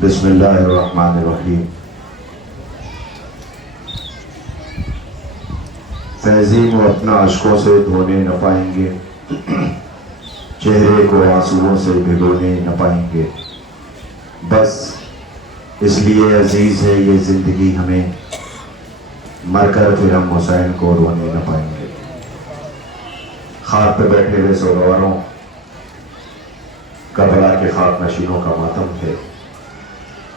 بسم اللہ الرحمن الرحیم۔ تہذیب وہ اپنا اشکوں سے دھونے نہ پائیں گے، چہرے کو آنسوؤں سے بھگونے نہ پائیں گے، بس اس لیے عزیز ہے یہ زندگی ہمیں، مر کر پھر ہم حسین کو رونے نہ پائیں گے۔ خاک پہ بیٹھے ہوئے سوگواروں، کربلا کے خاک نشینوں کا ماتم تھے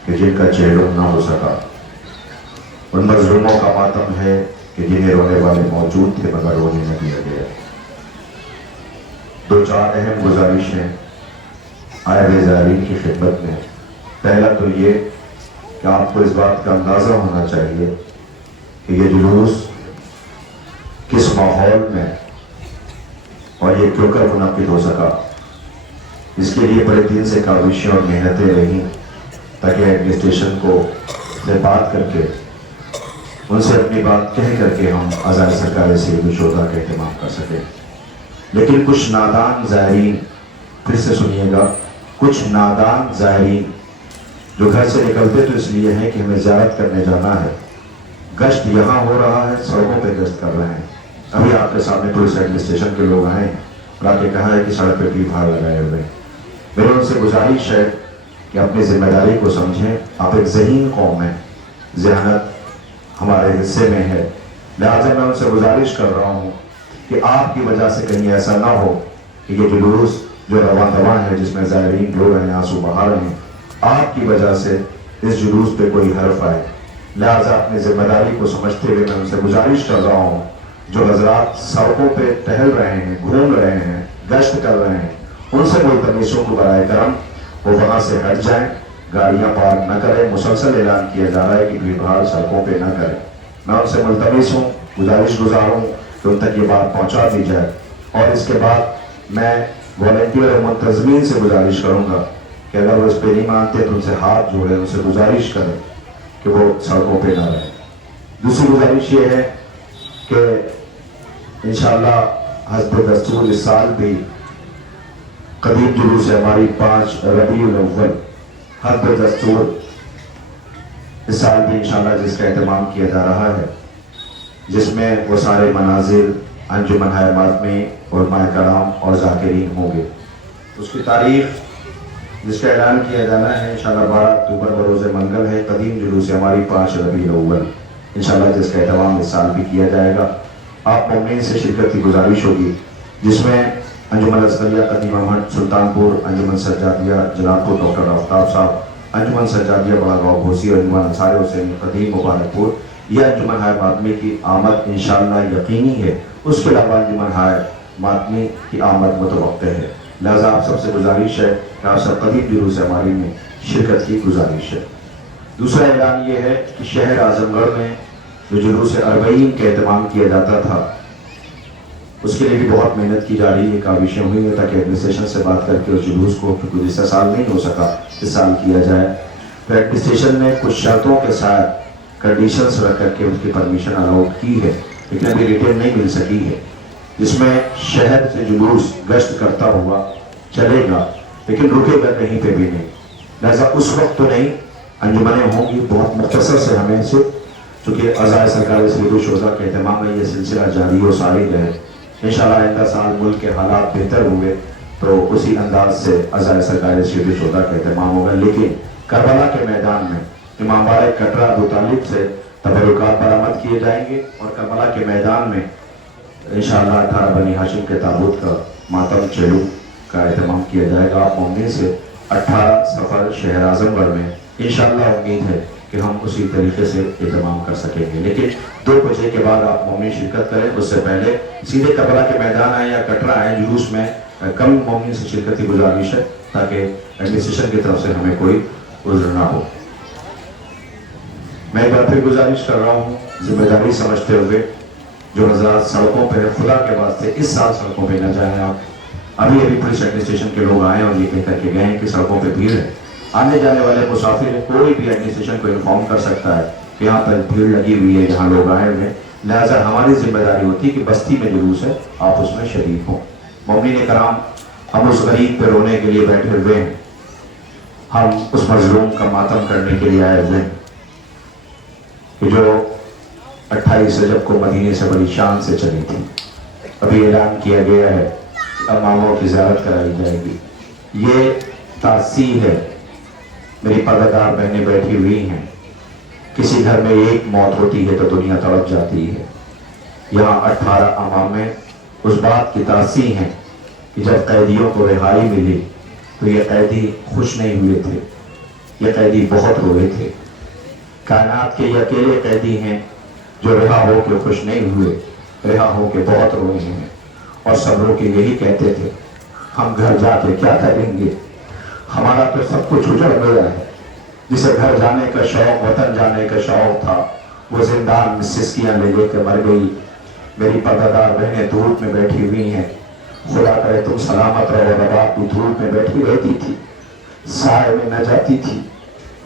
کہ جن کا چہرہ نہ ہو سکا، ان مظلوموں کا ماتم ہے کہ جنہیں رونے والے موجود تھے مگر رونے نہ دیا گیا۔ دو چار اہم گزارشیں آئے بیزارین کی خدمت میں۔ پہلا تو یہ کہ آپ کو اس بات کا اندازہ ہونا چاہیے کہ یہ جلوس کس ماحول میں اور یہ کیوں کر منعقد ہو سکا۔ اس کے لیے بڑے دن سے کاوشیں اور محنتیں رہیں تاکہ ایڈمنسٹریشن کو سے بات کر کے ان سے اپنی بات کہہ کر کے ہم عزائے سرکار سید الشہداء کا اہتمام کر سکیں۔ لیکن کچھ نادان زائرین، پھر سے سنیے گا، کچھ نادان زائرین جو گھر سے نکلتے تو اس لیے ہیں کہ ہمیں زیارت کرنے جانا ہے، گشت یہاں ہو رہا ہے، سڑکوں پہ گشت کر رہے ہیں۔ ابھی آپ کے سامنے پولیس ایڈمنسٹریشن کے لوگ آئے اور آ کے کہا ہے کہ سڑک پہ بھیڑ بھاڑ لگائے ہوئے ہیں۔ میرے ان سے گزارش ہے کہ اپنی ذمہ داری کو سمجھیں۔ آپ ایک ذہین قوم ہیں، ذہانت ہمارے حصے میں ہے، لہٰذا میں ان سے گزارش کر رہا ہوں کہ آپ کی وجہ سے کہیں ایسا نہ ہو کہ یہ جلوس جو رواں دواں ہے جس میں زائرین رو رہے ہیں، آنسو بہا رہے ہیں، آپ کی وجہ سے اس جلوس پہ کوئی حرف آئے۔ لہٰذا اپنی ذمہ داری کو سمجھتے ہوئے میں ان سے گزارش کر رہا ہوں، جو حضرات سڑکوں پہ ٹہل رہے ہیں، گھوم رہے ہیں، گشت کر رہے ہیں، ان سے ملتمسوں کو برائے کرم وہ وہاں سے ہٹ جائیں، گاڑیاں پارک نہ کریں۔ مسلسل اعلان کیا جا رہا ہے کہ بھیڑ بھاڑ سڑکوں پہ نہ کریں۔ میں ان سے ملتمس ہوں، گزارش گزار ہوں کہ ان تک یہ بات پہنچا دی جائے، اور اس کے بعد میں والنٹیئر اور منتظمین سے گزارش کروں گا کہ اگر وہ اس پہ نہیں مانتے تو ان سے ہاتھ جوڑیں، ان سے گزارش کریں کہ وہ سڑکوں پہ نہ رہیں۔ دوسری گزارش یہ ہے کہ انشاءاللہ حسب دستور اس سال بھی قدیم جلوس ہے ہماری 5 ربیع الاول، حسب دستور اس سال بھی انشاءاللہ جس کا اہتمام کیا جا رہا ہے، جس میں وہ سارے مناظر انجمن ہائے ماتمی علماء کرام اور ذاکرین ہوں گے۔ اس کی تاریخ جس کا اعلان کیا جانا ہے انشاءاللہ 12 اکتوبر بروز منگل ہے۔ قدیم جلوس ہے ہماری 5 ربیع الاول، انشاءاللہ جس کا اہتمام اس سال بھی کیا جائے گا۔ آپ مومنین سے شرکت کی گزارش ہوگی، جس میں انجمن اصغریہ قدیم احمد سلطانپور، انجمن سجادیہ جلال پور ڈاکٹر آفتاب صاحب، انجمن سجادیہ بڑا گاؤں گھوسی اور انجمن انصار حسین قدیم مبارک پور، یہ انجمن ہائے ماتمی کی آمد انشاءاللہ یقینی ہے۔ اس کے علاوہ انجمن ہائے ماتمی کی آمد متوقع ہے، لہذا آپ سب سے گزارش ہے کہ آپ سب قدیم جلوس ہماری میں شرکت کی گزارش ہے۔ دوسرا اعلان یہ ہے کہ شہر اعظم گڑھ میں جو جلوس اربعین کا اہتمام کیا جاتا تھا، اس کے لیے بھی بہت محنت کی جا رہی ہے، کاوشیں ہوئی ہیں تاکہ ایڈمنسٹریشن سے بات کر کے اس جلوس کو، کیونکہ گزشتہ سال نہیں ہو سکا، اس سال کیا جائے۔ تو ایڈمنسٹریشن نے کچھ شرطوں کے ساتھ کنڈیشنز رکھ کر کے اس کی پرمیشن الاؤٹ کی ہے، لیکن ابھی ریٹین نہیں مل سکی ہے، جس میں شہر سے جلوس گشت کرتا ہوا چلے گا لیکن رکے گا کہیں پہ بھی نہیں۔ لہذا اس وقت تو نہیں، انجمنیں ہوں گی بہت مختصر سے، ہمیں سے چونکہ عزائے سرکار سید الشہداء کے اہتمام میں یہ سلسلہ جاری و ساری رہے۔ انشاءاللہ آئندہ سال ملک کے حالات بہتر ہوئے تو اسی انداز سے عزائے سرکار سید الشہداء کا اہتمام ہوگا، لیکن کربلا کے میدان میں امام بارک کٹرا ابو طالب سے تبرکات برآمد کیے جائیں گے، اور کربلا کے میدان میں انشاءاللہ 18 بنی ہاشم کے تابوت کا ماتم چلو کا اہتمام کیا جائے گا۔ آپ مومنین سے 18 سفر شہر اعظم گڑھ میں انشاءاللہ امید ہے کہ ہم اسی طریقے سے اہتمام کر سکیں گے، لیکن 2 بجے کے بعد آپ مومن شرکت کریں، اس سے پہلے سیدھے کربلا کے میدان آئیں یا کٹرا آئیں۔ جلوس میں کم مومن سے شرکت کی گزارش ہے تاکہ ایڈمنسٹریشن کی طرف سے ہمیں کوئی عذر نہ ہو۔ میں ایک بار پھر گزارش کر رہا ہوں، ذمہ داری سمجھتے ہوئے، جو حضرات سڑکوں پہ خدا کے واسطے اس سال سڑکوں پہ نہ جائیں۔ آپ ابھی پولیس ایڈمنسٹریشن کے لوگ آئے اور یہ کہہ کر کے گئے ہیں کہ سڑکوں پہ بھیڑ ہے، آنے جانے والے مسافر کوئی بھی ایڈمنسٹریشن کو انفارم کر سکتا ہے کہ یہاں پر بھیڑ لگی ہوئی ہے، یہاں لوگ آئے ہوئے ہیں۔ لہٰذا ہماری ذمہ داری ہوتی ہے کہ بستی میں جلوس ہے، آپ اس میں شریک ہوں۔ مومنین کرام، ہم اس غریب پہ رونے کے لیے بیٹھے ہوئے ہیں، ہم اس مظلوم کا ماتم کرنے کے لیے آئے ہوئے ہیں کہ جو 28 رجب کو مدینے سے بڑی شان سے چلی تھی. ابھی اعلان کیا گیا ہے کہ اماموں کی زیارت کرائی جائے گی. یہ تاثیر ہے. میری پردہ بہنیں بیٹھی ہوئی ہیں. کسی گھر میں ایک موت ہوتی ہے تو دنیا تڑپ جاتی ہے. یہاں 18 امامے اس بات کی تاثیر ہیں کہ جب قیدیوں کو رہائی ملی تو یہ قیدی خوش نہیں ہوئے تھے. یہ قیدی بہت روئے تھے. کائنات کے یہ اکیلے قیدی ہیں جو رہا ہو کے خوش نہیں ہوئے, رہا ہو کے بہت روئے ہیں. اور سب رو کے یہی کہتے تھے, ہم گھر جا کے کیا کریں گے, ہمارا تو سب کچھ اجڑ گیا ہے. جسے گھر جانے کا شوق, وطن جانے کا شوق تھا, وہ زندان میں سسکیاں لے کے مر گئی. میری پردہ بہنیں دھوپ میں بیٹھی ہوئی ہیں. خدا کرے تم سلامت رہو. رباب بھی دھوپ میں بیٹھی رہتی تھی, سائے میں نہ جاتی تھی.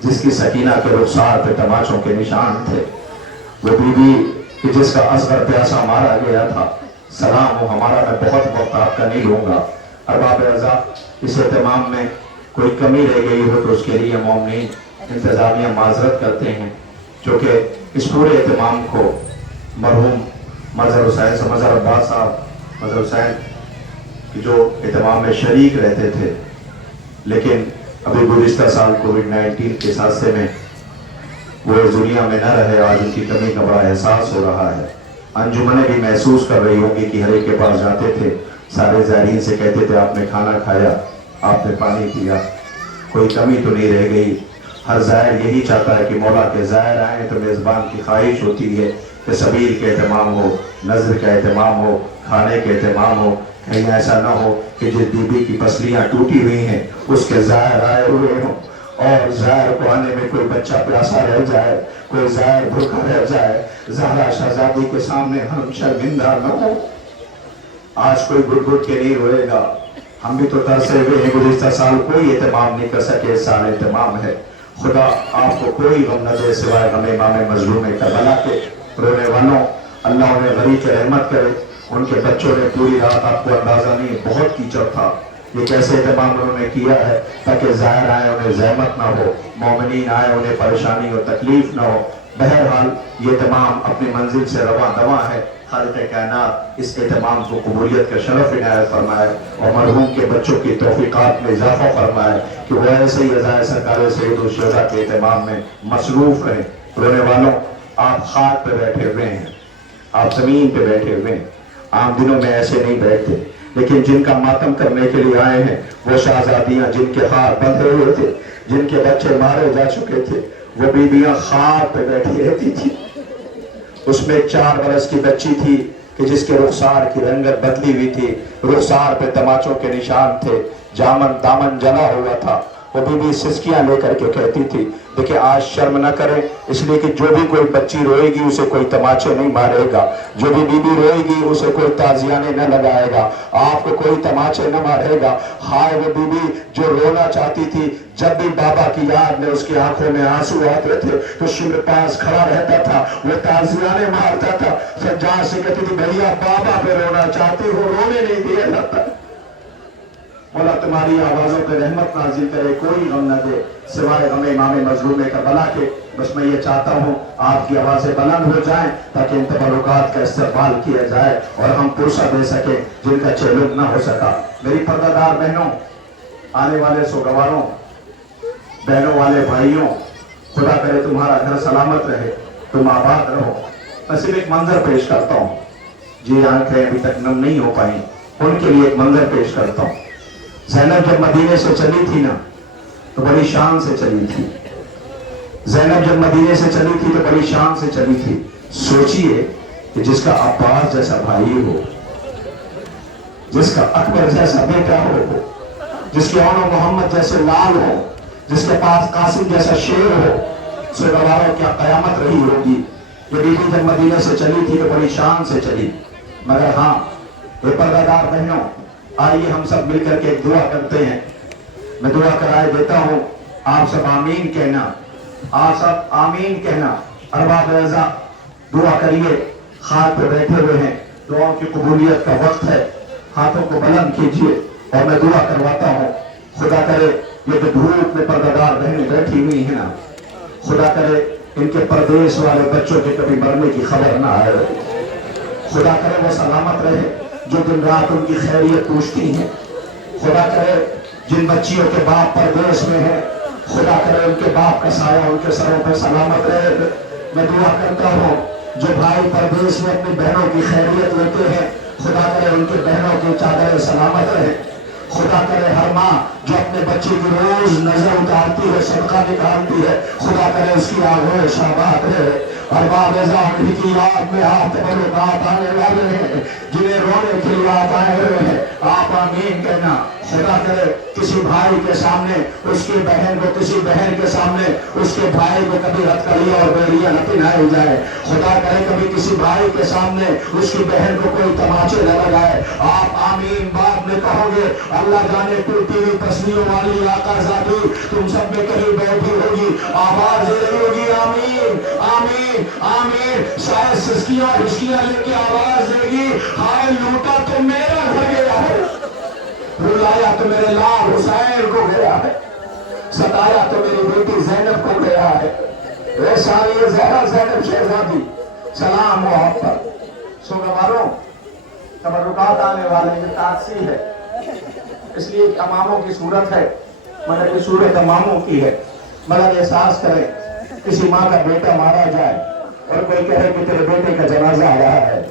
جس کی سکینہ کے رخسار پہ تماچوں کے نشان تھے, وہ بیوی کہ جس کا اصغر پیاسا مارا گیا تھا. سلام ہو ہمارا, میں بہت وقت آپ کا نہیں لوں گا. ارباب رضا, اس اہتمام میں کوئی کمی رہ گئی ہو تو اس کے لیے مومنین انتظامیہ معذرت کرتے ہیں, جو کہ اس پورے اہتمام کو مرحوم مظہر حسین سے, مظہر عباس صاحب, مظہر حسین کہ جو اہتمام میں شریک رہتے تھے, لیکن ابھی گزشتہ سال کووڈ-19 کے حادثے میں وہ اس دنیا میں نہ رہے. آج ان کی کمی کا بڑا احساس ہو رہا ہے. انجمنیں بھی محسوس کر رہی ہوں گی کہ ہر ایک کے پاس جاتے تھے, سارے زائرین سے کہتے تھے آپ نے کھانا کھایا, آپ نے پانی پیا, کوئی کمی تو نہیں رہ گئی. ہر زائر یہی چاہتا ہے کہ مولا کے زائر آئیں تو میزبان کی خواہش ہوتی ہے کہ سبیل کے اہتمام ہو, نظر کا اہتمام ہو, کھانے کے اہتمام ہو. کہیں ایسا نہ ہو کہ جس بیوی کی پسلیاں ٹوٹی ہوئی ہیں اس کے زائر آئے ہوئے ہوں اور زائر کو آنے میں کوئی بچہ پیاسا رہ جائے, کوئی زائر بھوکا رہ جائے. زہرا شہزادی کے سامنے ہم شرمندہ نہ ہو. آج کوئی گھٹ گھٹ کے نہیں روئے گا. ہم بھی تو ترسے ہوئے ہیں. گزشتہ سال کوئی اہتمام نہیں کر سکے, اس سال اہتمام ہے. خدا آپ کو کوئی غم نہ دے سوائے غم امام مظلوم کربلا کے. رونے والوں اللہ انہیں غریق رحمت کرے. ان کے بچوں نے پوری رات, آپ کو اندازہ نہیں, بہت کیچڑ تھا. یہ کیسے اہتمام انہوں نے کیا ہے تاکہ ظاہر آئے انہیں زحمت نہ ہو, مومنین آئے انہیں پریشانی اور تکلیف نہ ہو. بہرحال یہ اہتمام اپنی منزل سے رواں دواں ہے. خالق کائنات اس اہتمام کو قبولیت کا شرف عنایت فرمائے اور مرحوم کے بچوں کی توفیقات میں اضافہ فرمائے کہ وہ ایسے ہی عزائے سرکار سید الشہداء کے اہتمام میں مصروف رہیں. رونے والوں, آپ خاک پہ بیٹھے ہوئے ہیں, آپ زمین پہ بیٹھے ہوئے ہیں. عام دنوں میں ایسے نہیں بیٹھتے, لیکن جن کا ماتم کرنے کے لیے آئے ہیں وہ شہزادیاں جن کے ہاتھ بندھے ہوئے تھے, جن کے بچے مارے جا چکے تھے, وہ بیویاں خاک پہ بیٹھی رہتی تھی. اس میں 4 برس کی بچی تھی کہ جس کے رخسار کی رنگت بدلی ہوئی تھی, رخسار پہ تماچوں کے نشان تھے, دامن جلا ہوا تھا. وہ بیوی سسکیاں لے کر کے کہتی تھی, دیکھیں آج شرم نہ کریں, اس لیے کہ جو بھی کوئی بچی روئے گی اسے کوئی تماچے نہیں مارے گا, جو بھی بیوی روئے گی اسے کوئی تازیانے نہ لگائے گا, آپ کو کوئی تماچے نہ مارے گا. ہائے وہ بیوی جو رونا چاہتی تھی, جب بھی بابا کی یاد میں اس کی آنکھوں میں آنسو آتے تھے تو شمر پاس کھڑا رہتا تھا, وہ تازیانے مارتا تھا. سجاد سے کہتی تھی بھیا بابا پہ رونا چاہتی ہو, رونے نہیں دیا جاتا. مولا تمہاری آوازوں پہ رحمت نازل کرے, کوئی غم نہ دے سوائے غم امام مظلوم کربلا کے. بس میں یہ چاہتا ہوں آپ کی آوازیں بلند ہو جائیں تاکہ ان تبرکات کا استقبال کیا جائے اور ہم پرسہ دے سکیں جن کا چیلنج نہ ہو سکا. میری پردہ دار بہنوں, آنے والے سوگواروں, بہنوں والے بھائیوں, خدا کرے تمہارا گھر سلامت رہے, تم آباد رہو. میں صرف ایک منظر پیش کرتا ہوں, جی آنکھیں ابھی تک نم نہیں ہو پائیں, ان کے لیے ایک منظر پیش کرتا ہوں. زینب جب مدینے سے چلی تھی نا تو بڑی شان سے چلی تھی. زینب جب مدینے سے چلی تھی تو بڑی شان سے چلی تھی. سوچئے کہ جس کا عباس جیسا بھائی ہو, جس کا اکبر جیسا بیٹا ہو, جس کے اون محمد جیسے لال ہو, جس کے پاس قاسم جیسا شیر ہو, سوگواروں کیا قیامت رہی ہوگی. یہ بیوی جب مدینے سے چلی تھی تو بڑی شان سے چلی. مگر ہاں یہ پردہ دار بہنوں, آئیے ہم سب مل کر کے ایک دعا کرتے ہیں. میں دعا کرائے دیتا ہوں, آپ سب آمین کہنا, آپ سب آمین کہنا. ارباب رضا دعا کریے, خاک پہ بیٹھے ہوئے ہیں, دعاؤں کی قبولیت کا وقت ہے, ہاتھوں کو بلند کیجئے اور میں دعا کرواتا ہوں. خدا کرے یہ تو دھوپ میں پردگار بہنیں بیٹھی ہوئی ہیں نا، خدا کرے ان کے پردیس والے بچوں کے کبھی مرنے کی خبر نہ آئے، خدا کرے وہ سلامت رہے جو دن رات ان کی خیریت پوچھتی ہیں، خدا کرے جن بچیوں کے باپ پردیس میں ہیں، خدا کرے ان کے باپ کا سایہ ان کے سروں پہ سلامت رہے۔ میں دعا کرتا ہوں جو بھائی پردیس میں اپنی بہنوں کی خیریت لیتے ہیں، خدا کرے ان کے بہنوں کی چادر سلامت رہے، خدا کرے ہر ماں جو اپنے بچے کی روز نظر اتارتی ہے، صدقہ نکالتی ہے، خدا کرے اس کی آغوش آباد رہے۔ ارباب ظاہر کی یاد میں آپ تبرکات آنے والے ہیں، جنہیں رونے کے لیے آپ آئے ہوئے ہیں، آپ آمین کہنا۔ خدا کرے کسی بھائی کے سامنے اس کی بہن کو، کسی بہن کے سامنے اس کے بھائی کو کبھی ہتھکڑی اور بیڑیاں نہ پہنائی جائے، خدا کرے کبھی کسی بھائی کے سامنے اس کی بہن کو کوئی تماچے نہ لگائے۔ آپ آمین بعد میں کہو گے، اللہ جانے کوئی ٹی وی تسلیوں والی آقا ذاتی تم سب میں کہیں بیٹھی ہوگی، آواز دے رہی ہوگی آمین آمین آمین، شاید سسکیاں ہسکیاں لے کے آواز دے گی، ہائے لوٹا تو میرا گھر گیا ہے، رلایا تو میرے لال حسین کو گیا ہے، ستایا تو میری بیٹی زینب کو گیا ہے۔ اے ساری زہرا زینب شہزادی سلام محبت۔ سوگواروں تبرکات آنے والے یہ تاثیر ہے، اس لیے اماموں کی صورت ہے مگر یہ صورت اماموں کی ہے۔ مگر احساس کریں کسی ماں کا بیٹا مارا جائے اور کوئی کہے کہ تیرے بیٹے کا جنازہ آ رہا ہے،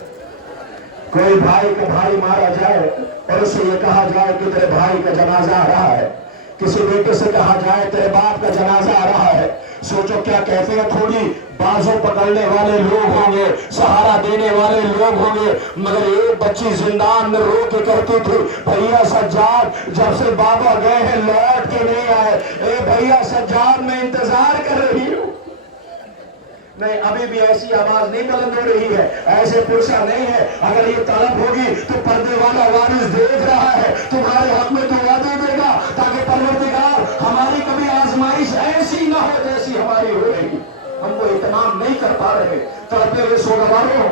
کوئی بھائی کا بھائی مارا جائے اور اس سے یہ کہا جائے کہ تیرے بھائی کا جنازہ آ رہا ہے، کسی بیٹے سے کہا جائے تیرے باپ کا جنازہ آ رہا ہے، سوچو کیا کیفیت ہوگی۔ بازو پکڑنے والے لوگ ہوں گے، سہارا دینے والے لوگ ہوں گے، مگر ایک بچی زندان میں رو کے کہتی تھی، بھیا سجاد جب سے بابا گئے ہیں لوٹ کے نہیں آئے، اے بھیا سجاد میں انتظار کر رہی ہوں۔ نہیں، ابھی بھی ایسی آواز نہیں بلند ہو رہی ہے، ایسے پرسہ نہیں ہے۔ اگر یہ طلب ہوگی تو پردے والا وارث دیکھ رہا ہے، تمہارے حق میں دعا دے دے گا تاکہ پروردگار ہماری کبھی آزمائش ایسی نہ ہو جیسی ہماری ہو رہی، ہم کو اہتمام نہیں کر پا رہے۔ تڑپے ہوئے سوگواروں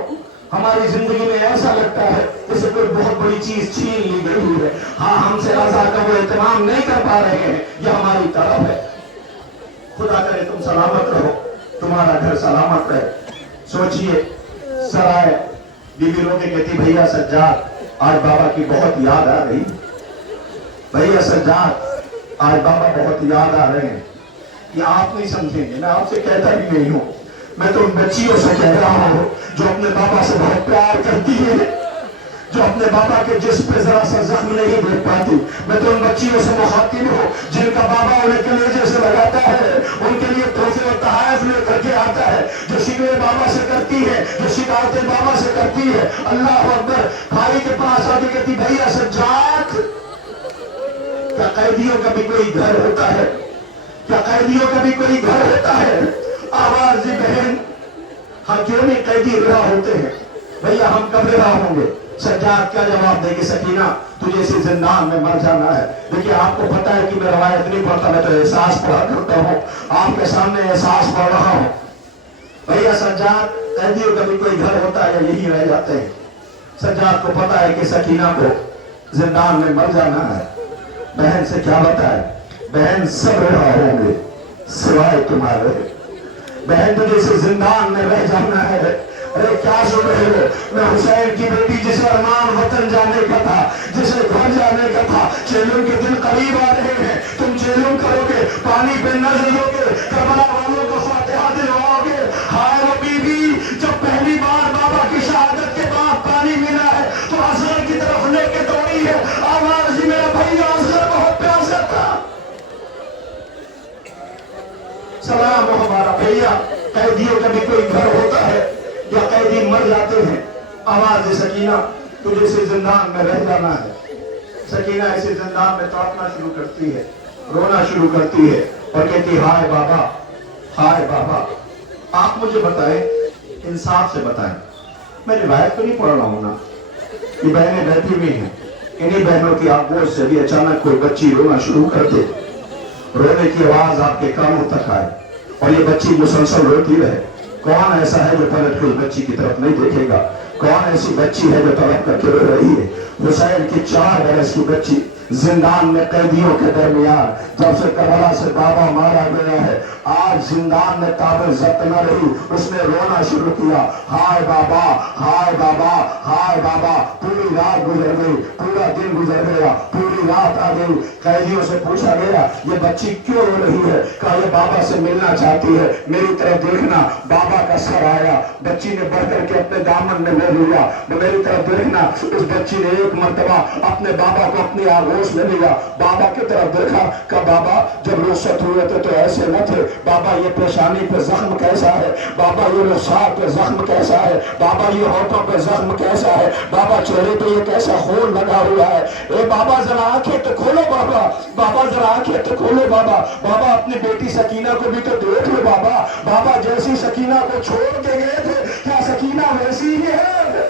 ہماری زندگی میں ایسا لگتا ہے جیسے کوئی بہت بڑی چیز چھین لی گئی ہے، ہاں ہم سے رضا کا وہ اہتمام نہیں کر پا رہے ہیں، یہ ہماری طرف ہے۔ خدا کرے تم سلامت رہو، تمہارا گھر سلامت رہے۔ سوچئے سرائے بی بی رو کے کہتی، بھیا سجاد آج بابا کی بہت یاد آ رہی، بھیا سجاد آج بابا بہت یاد آ رہے ہیں۔ یہ آپ نہیں سمجھیں گے، میں آپ سے کہتا بھی نہیں ہوں، میں تو ان بچیوں سے کہہ رہا ہوں جو اپنے بابا سے بہت پیار کرتی ہیں، جو اپنے بابا کے جسم پہ ذرا سا زخم نہیں دیکھ پاتی۔ میں تو ان بچیوں سے مخاطب ہوں جن کا بابا انہیں کلیجے سے لگاتا ہے، ان کے لیے تحفے اور تحائف لے کر کے آتا ہے، جو شکوے بابا سے کرتی ہے، جو شکایتیں بابا سے کرتی ہے۔ اللہ اکبر، بھائی کے پاس آ کے کہتی، بھیا سجاد کیا قیدیوں کا بھی کوئی گھر ہوتا ہے؟ کیا قیدیوں کا بھی کوئی گھر ہوتا ہے؟ آواز دی بہن، ہاں کیوں نہیں قیدی رہا ہوتے ہیں، بھیا ہم کب رہا ہوں گے؟ سجاد کیا جواب دے گی، سکینہ تجھے اسی زندان میں مر جانا ہے۔ دیکھیں آپ کو پتا ہے کہ میں روایت نہیں پڑھتا، میں تو احساس پڑھا کرتا ہوں، آپ کے سامنے احساس پڑھ رہا ہوں۔ بھیا سجاد قیدیوں کا بھی کوئی گھر ہوتا ہے یا یہی رہ جاتے ہیں؟ سجاد کو پتا ہے کہ سکینہ کو زندان میں مر جانا ہے۔ بہن سے کیا بتائے، بہن سب رہا ہوں گے سوائے تمہارے، بہن تجھے سے زندان میں رہ جانا ہے۔ ارے کیا سن رہے ہو، میں حسین کی بیٹی جسے ارمان وطن جانے کا تھا، جسے گھر جانے کا تھا، چیلوں کے دن قریب آ رہے ہیں، تم چیلوں کرو گے، پانی پہ نظر دو گے، کربلا والوں کو فاتحہ دلواؤ گے۔ ہائے وہ بی بی جب پہلی بار بابا کی شہادت کے بعد پانی ملا ہے تو اصغر کی طرف لے کے دوڑی ہے، آواز جی میرا بھائی اصغر بہت پیاسا تھا۔ سلام ہو ہمارا بھیا، قیدیوں کا بھی کوئی گھر ہوتا ہے یا قیدی مر جاتے ہیں؟ آواز سکینہ تجھے سے زندان میں رہ جانا ہے۔ سکینہ اسے زندان میں تڑپنا شروع کرتی ہے، رونا شروع کرتی ہے اور کہتی، ہائے بابا ہائے بابا۔ آپ مجھے بتائیں، انصاف سے بتائیں، میں روایت تو نہیں پڑھ رہا ہوں نا، یہ بہنیں بیٹھی ہوئی ہیں، انہی بہنوں کی آگوش سے بھی اچانک کوئی بچی رونا شروع کر دے، رونے کی آواز آپ کے کانوں تک آئے اور یہ بچی مسلسل روتی رہے۔ کون ایسا ہے جو پلٹ کے اس بچی کی طرف نہیں دیکھے گا؟ کون ایسی بچی ہے جو تڑپ کر کے رو رہی ہے؟ حسین کی 4 برس کی بچی زندان میں قیدیوں کے درمیان جب سے کربلا سے بابا مارا گیا ہے، آج زندان میں تعبیر ضبط نہ رہی، اس نے رونا شروع کیا، ہائے بابا ہائے بابا ہائے بابا۔ پوری رات گزر گئی، پورا دن گزر گیا، پوری رات آ گئی۔ قیدیوں سے پوچھا گیا یہ بچی کیوں رو رہی ہے؟ کہا یہ بابا سے ملنا چاہتی ہے، میری طرف دیکھنا۔ بابا کا سر آیا، بچی نے بڑھ کر کے اپنے دامن میں لے لیا، میری طرف دیکھنا۔ اس بچی نے ایک مرتبہ اپنے بابا کو اپنی آغوش میں لیا، بابا کی طرف دیکھا، کہا بابا جب رخصت ہوئے تھے تو ایسے نہ تھے، بابا یہ پیشانی پہ زخم کیسا ہے، بابا یہ رخسار پہ زخم کیسا ہے، بابا یہ ہونٹوں پہ زخم کیسا ہے، بابا چہرے پہ یہ کیسا خون لگا ہوا ہے۔ اے بابا ذرا آنکھیں تو کھولو بابا، بابا ذرا آنکھیں تو کھولو بابا، بابا اپنی بیٹی سکینہ کو بھی تو دیکھ لو بابا، بابا جیسی سکینہ کو چھوڑ کے گئے تھے کیا سکینہ ویسی ہی ہے؟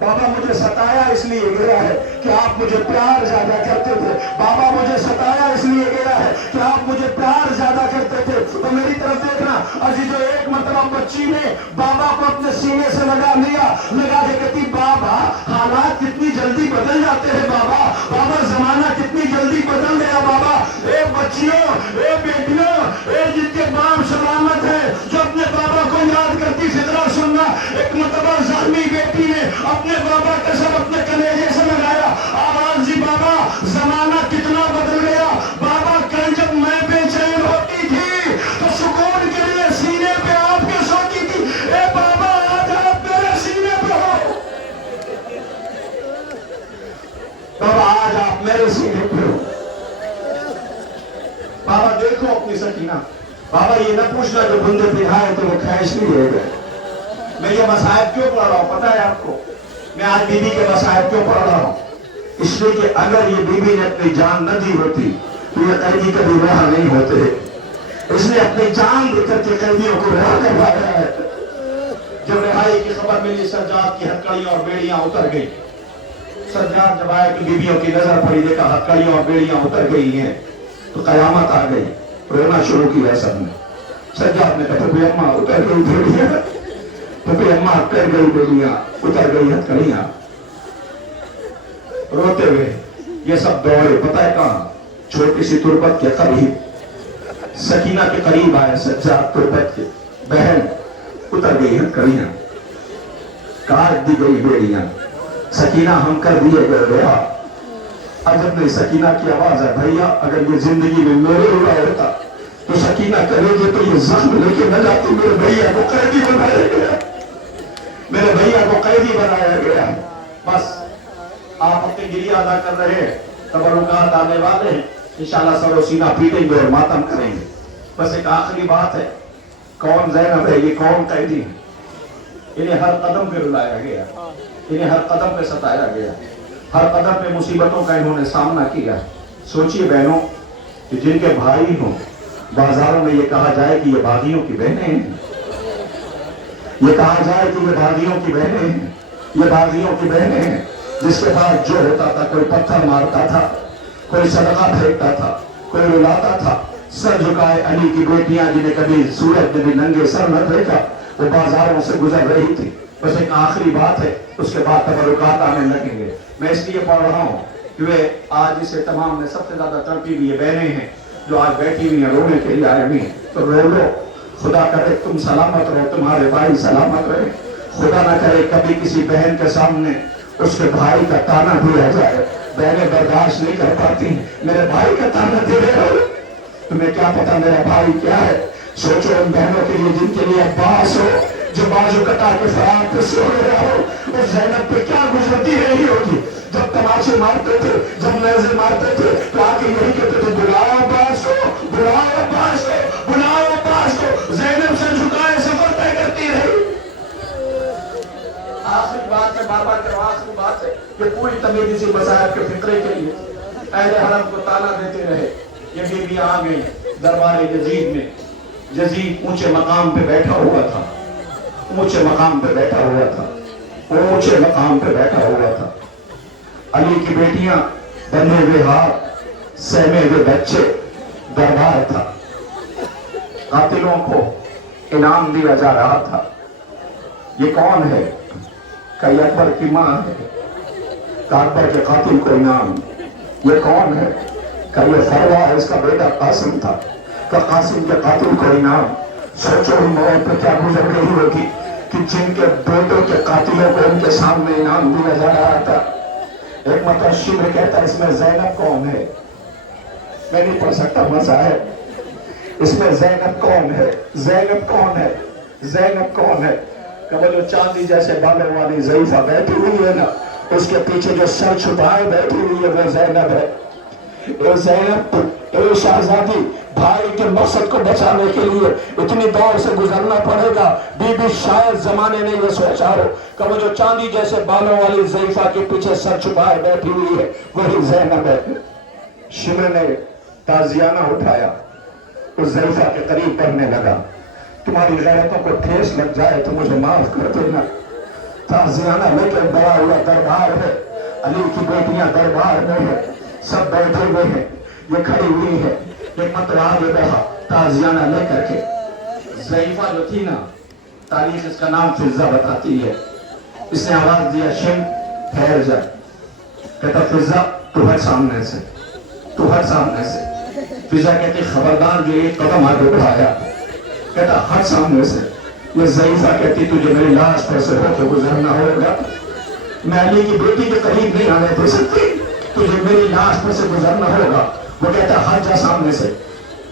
بابا مجھے ستایا اس لیے گیا ہے کہ آپ مجھے پیار زیادہ کرتے تھے، بابا مجھے ستایا اس لیے گیا ہے کہ آپ مجھے پیار زیادہ کرتے تھے۔ تو میری طرف دیکھنا عزیزو، ایک مرتبہ بچی نے بابا کو اپنے سینے سے لگا لیا، لگا کے کہتی بابا حالات کتنی جلدی بدل جاتے ہیں بابا، بابا زمانہ کتنی جلدی بدل گیا بابا۔ اے بچیوں، اے بیٹیوں، اے جن کے باپ سلامت ہے جو اپنے بابا کو یاد کرتی، ذکر سننا۔ ایک مرتبہ زخمی بیٹی نے اپنے بابا کا سر اپنے کلیجے سے لگایا، آواز دی بابا زمانہ کتنا بدل گیا بابا، کل جب میں بے چین ہوتی تھی تو سکون کے لیے سینے پہ آپ کے سوتی تھی، اے بابا آج آپ میرے سینے پہ ہو، بابا آج آپ میرے سینے پہ ہو۔ بابا دیکھو اپنی سکینہ، بابا یہ نہ پوچھنا جو بندے پہنائے تو وہ کھینچ نہیں لے گئے۔ میں یہ مصائب کیوں پڑھ رہا ہوں پتہ ہے آپ کو؟ میں آج بی بی کے مصائب کیوں پڑھ رہا ہوں؟ اس لیے کہ اگر یہ بی بی نے اپنی جان نہ دی ہوتی تو یہ قیدی کبھی رہا نہیں ہوتے۔ اس نے اپنی جان دے کر کے قیدیوں کو رہا کروایا ہے۔ جب رہائی کی خبر ملی، سجاد کی ہتھکڑیاں اور بیڑیاں اتر گئی۔ سجاد جب آئے کہ بیویوں کی نظر پڑی، دیکھا ہتھکڑیاں اور بیڑیاں اتر گئی ہیں تو قیامت آ گئی، رونا شروع کیا سب نے۔ سجاد نے کہا بھئی اماں اتر گئی بیڑیاں، تو بھئی اماں اتر گئی بیڑیاں، اتر گئی ہتھکڑیاں، روتے ہوئے یہ سب دوڑے، پتہ ہے کہاں؟ چھوٹی سی تربت کے قریب، سکینہ کے قریب آئے سجاد تربت کے، بہن اتر گئی ہتھکڑیاں، کاٹ دی گئی بیڑیاں، سکینہ ہم کر دیے گئے گیا۔ عجب نہیں، سکینہ کی آواز ہے بھیا اگر یہ زندگی میں میرے ہوا ہوتا تو سکینہ کرے گے تو یہ زخم لے کے نہ جاتی، میرے بھیا کو قیدی بنایا گیا، میرے بھیا کو قیدی بنایا گیا۔ بس آپ اپنی گریہ ادا کر رہے ہیں، تبرکات آنے والے ہیں، انشاءاللہ سر و سینہ پیٹیں گے اور ماتم کریں گے۔ بس ایک آخری بات ہے، کون زینب ہے، یہ کون قیدی ہے؟ انہیں ہر قدم پہ رلایا گیا، انہیں ہر قدم پہ ستایا گیا، ہر قدم پہ مصیبتوں کا انہوں نے سامنا کیا۔ سوچئے بہنوں کہ جن کے بھائی ہوں، بازاروں میں یہ کہا جائے کہ یہ باغیوں کی بہنیں ہیں، یہ کہا جائے کہ یہ باغیوں کی بہنیں ہیں، یہ باغیوں کی بہنیں ہیں، جس کے بعد جو ہوتا تھا، کوئی پتھر مارتا تھا، کوئی صدقہ پھینکتا تھا، کوئی رلاتا تھا، سر جھکائے علی کی بیٹیاں جنہیں کبھی سورج نے بھی ننگے سر نہ دیکھا، وہ بازاروں سے گزر رہی تھی۔ بس ایک آخری بات ہے، اس کے بعد تبرکات آنے لگیں گے۔ میں اس لیے پڑھ رہا ہوں کہ وہ آج اس اہتمام میں سب سے زیادہ تڑپی ہوئی بہنیں ہیں جو آج بیٹھی ہوئی ہیں، رونے کے لیے آئے ہوئی ہیں، تو رو لو، خدا کرے تم سلامت رہو، تمہارے بھائی سلامت رہے، خدا نہ کرے کبھی کسی بہن کے سامنے اس کے بھائی کا تانا دیا جائے، بہنیں برداشت نہیں کر پاتی، میرے بھائی کا تانا دے رہے ہو، تمہیں کیا پتا میرا بھائی کیا ہے؟ سوچو ان بہنوں کے لیے جن کے لیے عباس ہو، جو بازو کٹا کے فرار پہ سو رہا ہو، اس زینب پہ کیا گزرتی رہی ہوگی؟ جب تماشے مارتے تھے، جب نیزے مارتے تھے تو آگے یہی کہتے تھے بلاؤ عباس کو، بلاؤ عباس کو، بلاؤ عباس کو۔ زینب سے جھکائے سفر طے کرتی رہی۔ آخری بات ہے بابا کے، آخری بات ہے کہ پوری تمیز اسی مصائب کے فکرے کے لیے اہل حرم کو تانا دیتے رہے۔ یہ بیویاں آ گئی دربار یزید میں، یزید اونچے مقام پہ بیٹھا ہوا تھا، اونچے مقام پہ بیٹھا ہوا تھا، اونچے مقام پہ بیٹھا ہوا تھا۔ علی کی بیٹیاں، بندھے ہوئے ہاتھ، سہمے ہوئے بچے، دربار تھا، قاتلوں کو انعام دیا جا رہا تھا۔ یہ کون ہے؟ کہ اکبر کی ماں ہے، काकबर के कातिल को इनाम। ये कौन है? का ये फरवा है, इसका बेटा कासिम था। का कासिम के कातिल को इनाम। सोचो ही मौत पे क्या गुजर रही होगी कि जिनके बेटों के कातिलों को उनके सामने इनाम दिया जा रहा था। एक मतलब शिब्र कहता है इसमें ज़ैनब कौन है? मैं नहीं पढ़ सकता, मजा है। इसमें ज़ैनब कौन है? ज़ैनब कौन है? ज़ैनब कौन है? कब जो चांदी जैसे बालों वाली ज़ईफ़ा बैठी हुई है ना, उसके पीछे जो सर छुपाए बैठी हुई है वो ज़ैनब है। ए ज़ैनब, ए शहज़ादी, भाई के मकसद को बचाने के लिए इतनी दौर से गुजरना पड़ेगा। बीबी शायद जमाने ने ये सोचा हो कि वो जो चांदी जैसे बालों वाली ज़ईफ़ा के पीछे सर छुपाए बैठी हुई है वही ज़ैनब है। शिमर ने ताजियाना उठाया, उस ज़ईफ़ा के करीब पढ़ने लगा, तुम्हारी गैरतों को ठेस लग जाए तो मुझे माफ कर देना। ताजियाना लेकर बड़ा हुआ दरबार है, अली की बेटियां दरबार में है, सब बैठे हुए हैं, ये खड़ी हुई है। एक मतलब आगे बढ़ा ताजियाना लेकर के। ज़ईफ़ा जो थी ना, तारीख इसका नाम फिज़ा बताती है। इसने आवाज दिया, शिम ठहर जा। कहता फिज़ा तू हट सामने से, तू हट सामने से। फिज़ा कहती खबरदार जो एक कदम आगे बढ़ाया। कहता हट सामने से। ये ज़ईफ़ा कहती तुझे मेरी लाश पर से होकर गुजरना होगा, मैं अली की बेटी के करीब नहीं आने दे सकती, तुझे मेरी लाश पर से गुजरना होगा। वो कहता हट जा सामने से।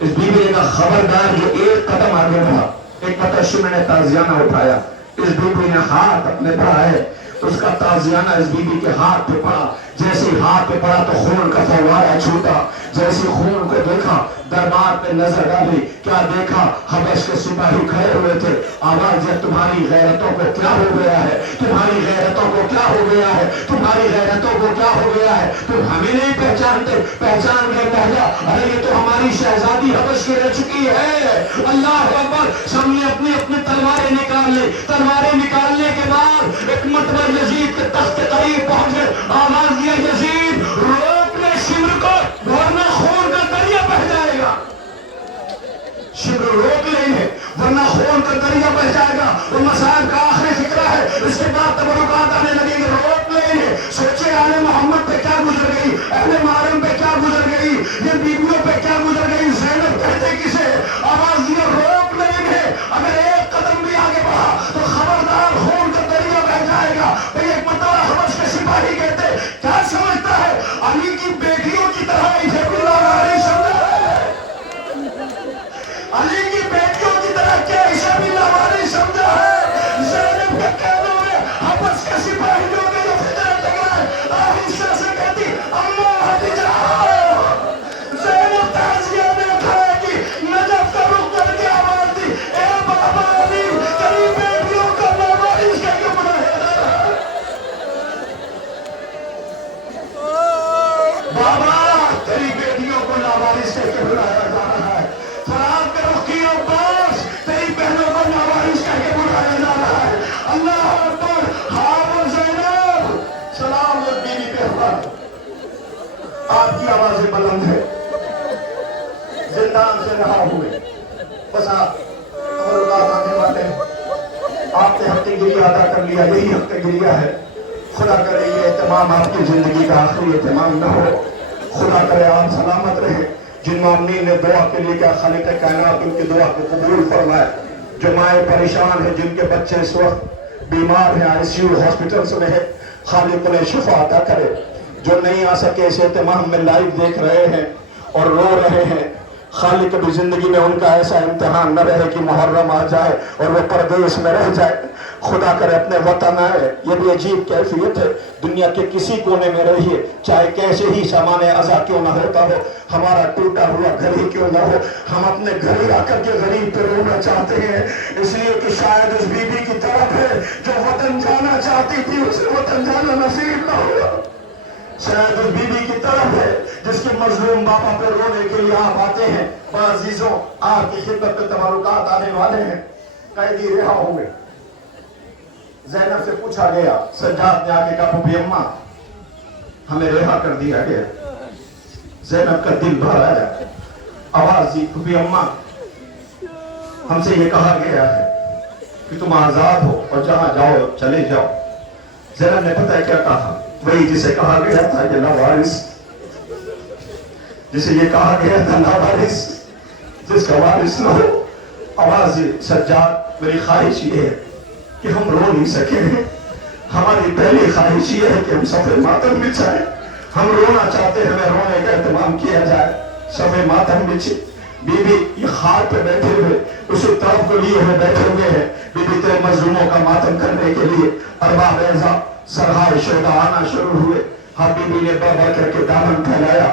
इस बीवी ने कहा खबरदार जो एक कदम आगे बढ़ा। एक मतलब शिमर ने ताजियाना उठाया, इस बीवी ने हाथ अपने बढ़ाए, उसका ताजियाना इस बीवी के हाथ पे पड़ा। जैसे ही हाथ पे पड़ा तो खून का फव्वारा छूटा। जैसे खून को देखा, दरबार पे नजर डाली, क्या देखा? हबश के सिपाही खड़े हुए थे। आवाज दिया, तुम्हारी गैरतों को क्या हो गया है? तुम्हारी गैरतों को क्या हो गया है? तुम्हारी गैरतों को क्या हो गया है? तुम हमें नहीं पहचानते? पहचान के पहला, अरे ये तो हमारी शहजादी हबश की रह चुकी है। अल्लाह अकबर। सबने अपनी अपनी तलवारें निकाल ली। तलवारें निकालने के बाद एक मतबा यजीद के तख्त के करीब पहुंचे। आवाज दिया, यजीद रोक ले शिमर को, वरना खून का दरिया बह जाएगा। शिमर रोक लेंगे वरना खून का दरिया बह जाएगा। वो मसाइब का आखिरी फिक्रा है। इसके बाद तबरुकात आने लगेंगे। रोक लेंगे। सोचे आले मोहम्मद पे क्या गुजर गई, अहले महरम पे क्या गुजर गई, ये बीवियों पे क्या गुजर गई। ज़ैनब कहते किसे? आवाज दिया, रोक लेंगे। अगर एक कदम भी आगे बढ़ा तो खबरदार खून का दरिया बह जाएगा। भाई एक मतलब हबश के सिपाही कहते क्या समझता है अली की बेटियों की तरह इसे बिल्लाह समझा है? अली की बेटियों की तरह क्या इसे बिल्लाह समझा है? ज़ैनब के कहने में हबश के सिपाहियों के जो फिक्र टकराए, आहिस्ता से कहती अम्मा हट जाओ। ज़ैनब ताजिया में उठाएगी, नजफ का रुख करके आवाज दी, ए बाबा अली, तेरी बेटियों का लावारिस करके बुलाया। बाबा तेरी बेटियों को लावारिस करके बुलाया जा रहा है। फरार के रुखी अब्बास, तेरी बहनों को लावारिस करके बुलाया जा रहा है। अल्लाह अकबर। हार ज़ैनब, सलाम ये बीवी पे हुआ। आपकी आवाजें बुलंद है, जिंदान से रहा हुए, बस आप तबरुकात आने वाले हैं। आपने हफ्ते गिरिया अदा कर लिया, यही हफ्ते गिरिया है। खुदा करे ये एहतमाम आपकी जिंदगी का आखिरी एहतमाम न हो। खुदा करे आप सलामत रहे। जिन मामलीन ने दुआ के लिए क्या खालिक कायनात उनकी दुआ को कबूल फरमाए। जो माएँ परेशान है, जिनके बच्चे इस वक्त बीमार हैं, आईसीयू हॉस्पिटल्स में है, खालिक उन्हें शिफा अता करे। जो नहीं आ सके इस एहतमाम में लाइव देख रहे हैं और रो रहे हैं, खालिक कभी जिंदगी में उनका ऐसा इम्तिहान न रहे कि मुहर्रम आ जाए और वो परदेश में रह जाए। खुदा करे अपने वतन आए। ये भी अजीब कैफियत है। दुनिया के किसी कोने में रहिए, चाहे कैसे ही सामान अज़ा क्यों ना होता हो, हमारा टूटा हुआ घर ही क्यों ना हो, हम अपने घर ही आकर के गरीब पे रोना चाहते हैं। इसलिए कि शायद उस बीबी की तरफ है जो वतन जाना चाहती थी, उसे वतन जाना नसीब ना हुआ। शायद उस बीबी की तरफ है जिसके मजलूम बापा पे रोने के लिए आप आते हैं। अजीजों, आपकी खिदमत पे तबरुकात आने वाले हैं। कैदी रिहा होंगे। ज़ैनब से पूछा गया, सज्जाद ने आके कहा फूफी अम्मा हमें रिहा कर दिया गया। ज़ैनब का दिल भर आया, आवाज दी, फूफी अम्मा हमसे ये कहा गया है कि तुम आजाद हो और जहां जाओ चले जाओ। ज़ैनब ने पता है क्या कहा? وہی جسے کہا گیا تھا کہ لاوارث، جسے یہ کہا گیا تھا لاوارث، جس کا وارث نہ ہو۔ آواز سجاد، میری خواہش یہ ہے کہ ہم رو نہیں سکیں، ہماری پہلی خواہش یہ ہے کہ ہم صف ماتم بچھائیں۔ ہم رونا چاہتے ہیں، ہمیں رونے کا اہتمام کیا جائے، صف ماتم بچھے۔ بی بی یہ خار پہ بیٹھے ہوئے اس طرف کو لیے ہوئے بیٹھے ہوئے ہیں، بی بی تیرے مظلوموں کا ماتم کرنے کے لیے ارباب اعزا سرحائے شہداء آنا شروع ہوئے۔ ہر بی بی نے بڑھ بڑھ کر کے دامن پھیلایا۔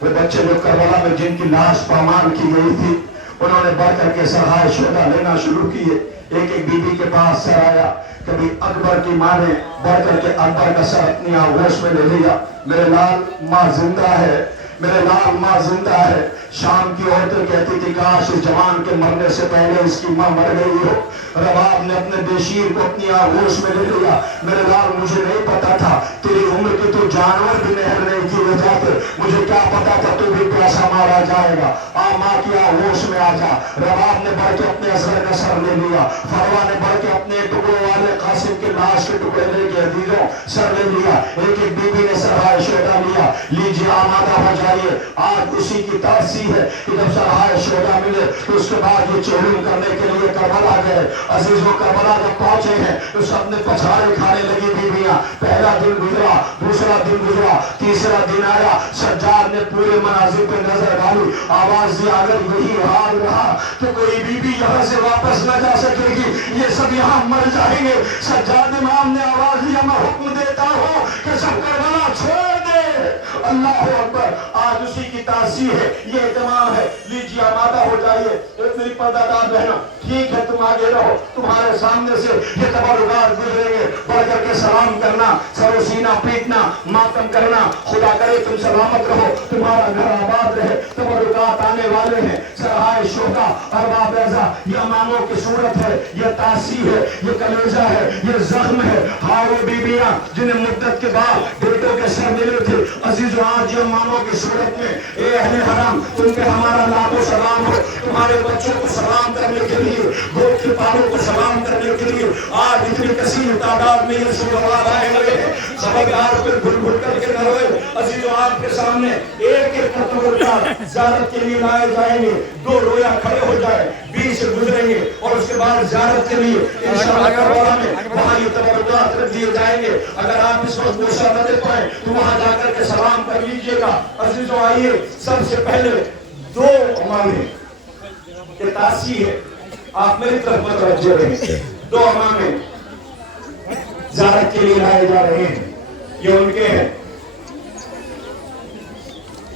وہ بچے لوگ کربلا میں جن کی لاش پامال کی گئی تھی، انہوں نے بڑھ کر کے سرحائے شہداء لینا شروع کیے۔ ایک ایک بی بی کے پاس سر آیا۔ کبھی اکبر کی ماں نے بڑھ کر کے اکبر کا سر اپنی آغوش میں لے لیا۔ میرے لال ماں زندہ ہے، میرے لال ماں زندہ ہے۔ شام کی عورتیں کہتی تھی کاش اس جوان کے مرنے سے پہلے اس کی ماں مر گئی ہو۔ رباب نے اپنے بشیر کو اپنی آغوش میں لے لیا۔ میرے لال مجھے نہیں پتا تھا تیری عمر کی تو جانور بھی نہر نہیں کی ہو جاتے، مجھے کیا پتا تھا تو بھی پیاسا مارا جائے گا، آ ماں کی آغوش میں آ جا۔ رباب نے بڑھ کے اپنے اصغر کا سر لے لیا۔ فروا نے بڑھ کے اپنے ٹکڑوں والے قاسم کے لاش کے ٹکڑے لے کے عزیزوں سر لے لیا۔ ایک ایک بی بی نے سرحائے شہداء لیا۔ لیجیے آمادہ ہو جائیے، آج اسی کی تاثیر ہے کہ جب سرحائے شہداء ملے تو اس کے بعد یہ چہلم کرنے کے لیے کربلا گئے۔ عزیزوں کربلا جب پہنچے ہیں تو سب نے پچھاڑے کھانے لگی بیویاں۔ پہلا دن گزرا، دوسرا دن گزرا، تیسرا دن آیا۔ سجاد نے پورے مناظر پہ نظر ڈالی، آواز دی اگر یہی حال رہا تو کوئی بیوی یہاں سے واپس نہ جا سکے گی، یہ سب یہاں مر جائیں گے۔ سجاد امام نے آواز دیا میں حکم دیتا ہوں کہ سب کربلا چھوڑ دے۔ اللہ اکبر، آج اسی کی تاثیر ہے، یہ اہتمام ہے۔ لیجیے آمادہ ہو جائیے۔ ایک میری پردہ دار بہنوں، ٹھیک ہے تم آگے رہو، تمہارے سامنے سے یہ تبرکات گزریں گے، بڑھ کر کے سلام کرنا، سر و سینہ پیٹنا، ماتم کرنا۔ خدا کرے تم سلامت رہو، تمہارا گھر آباد رہے۔ تبرکات آنے والے ہیں، سرحائے شہداء ارباب اعزا، یہ اماموں کی صورت ہے، یہ تاثیر ہے، یہ کلیجہ ہے، یہ زخم ہے۔ ہاں وہ بیویاں جنہیں مدت کے بعد بیٹوں کے سر ملے تھے، عزیزو آج یہ اماموں کی صورت میں، اے اہل حرم تم پہ ہمارا لاکھوں سلام ہو۔ تمہارے بچوں کو سلام کرنے کے لیے، گود کے پالوں کو سلام کرنے کے لیے آج اتنی کثیر تعداد میں یہ شہداء آئے ہوئے ہیں۔ خبردار پھر گھل گھل کر کے نہ روئے۔ عزیزو آپ کے سامنے ایک ایک تبرکات زیارت کے لیے لائے جائیں گے۔ دو رویا کھڑے ہو جائے، بیچ سے گزریں گے اور اس کے بعد زیارت کے لیے انشاءاللہ کربلا میں وہاں یہ تبرکات رکھ دیے جائیں گے۔ اگر آپ اس وقت گوشہ نہ دے پائیں تو وہاں جا کر کے سلام کر لیجئے گا۔ عزیزو آئیے، سب سے پہلے دو امامیں یہ تاثیر ہے، آپ میری طرف متوجہ رہیں۔ دو امامیں زیارت کے لیے لائے جا رہے ہیں، یہ ان کے ہیں،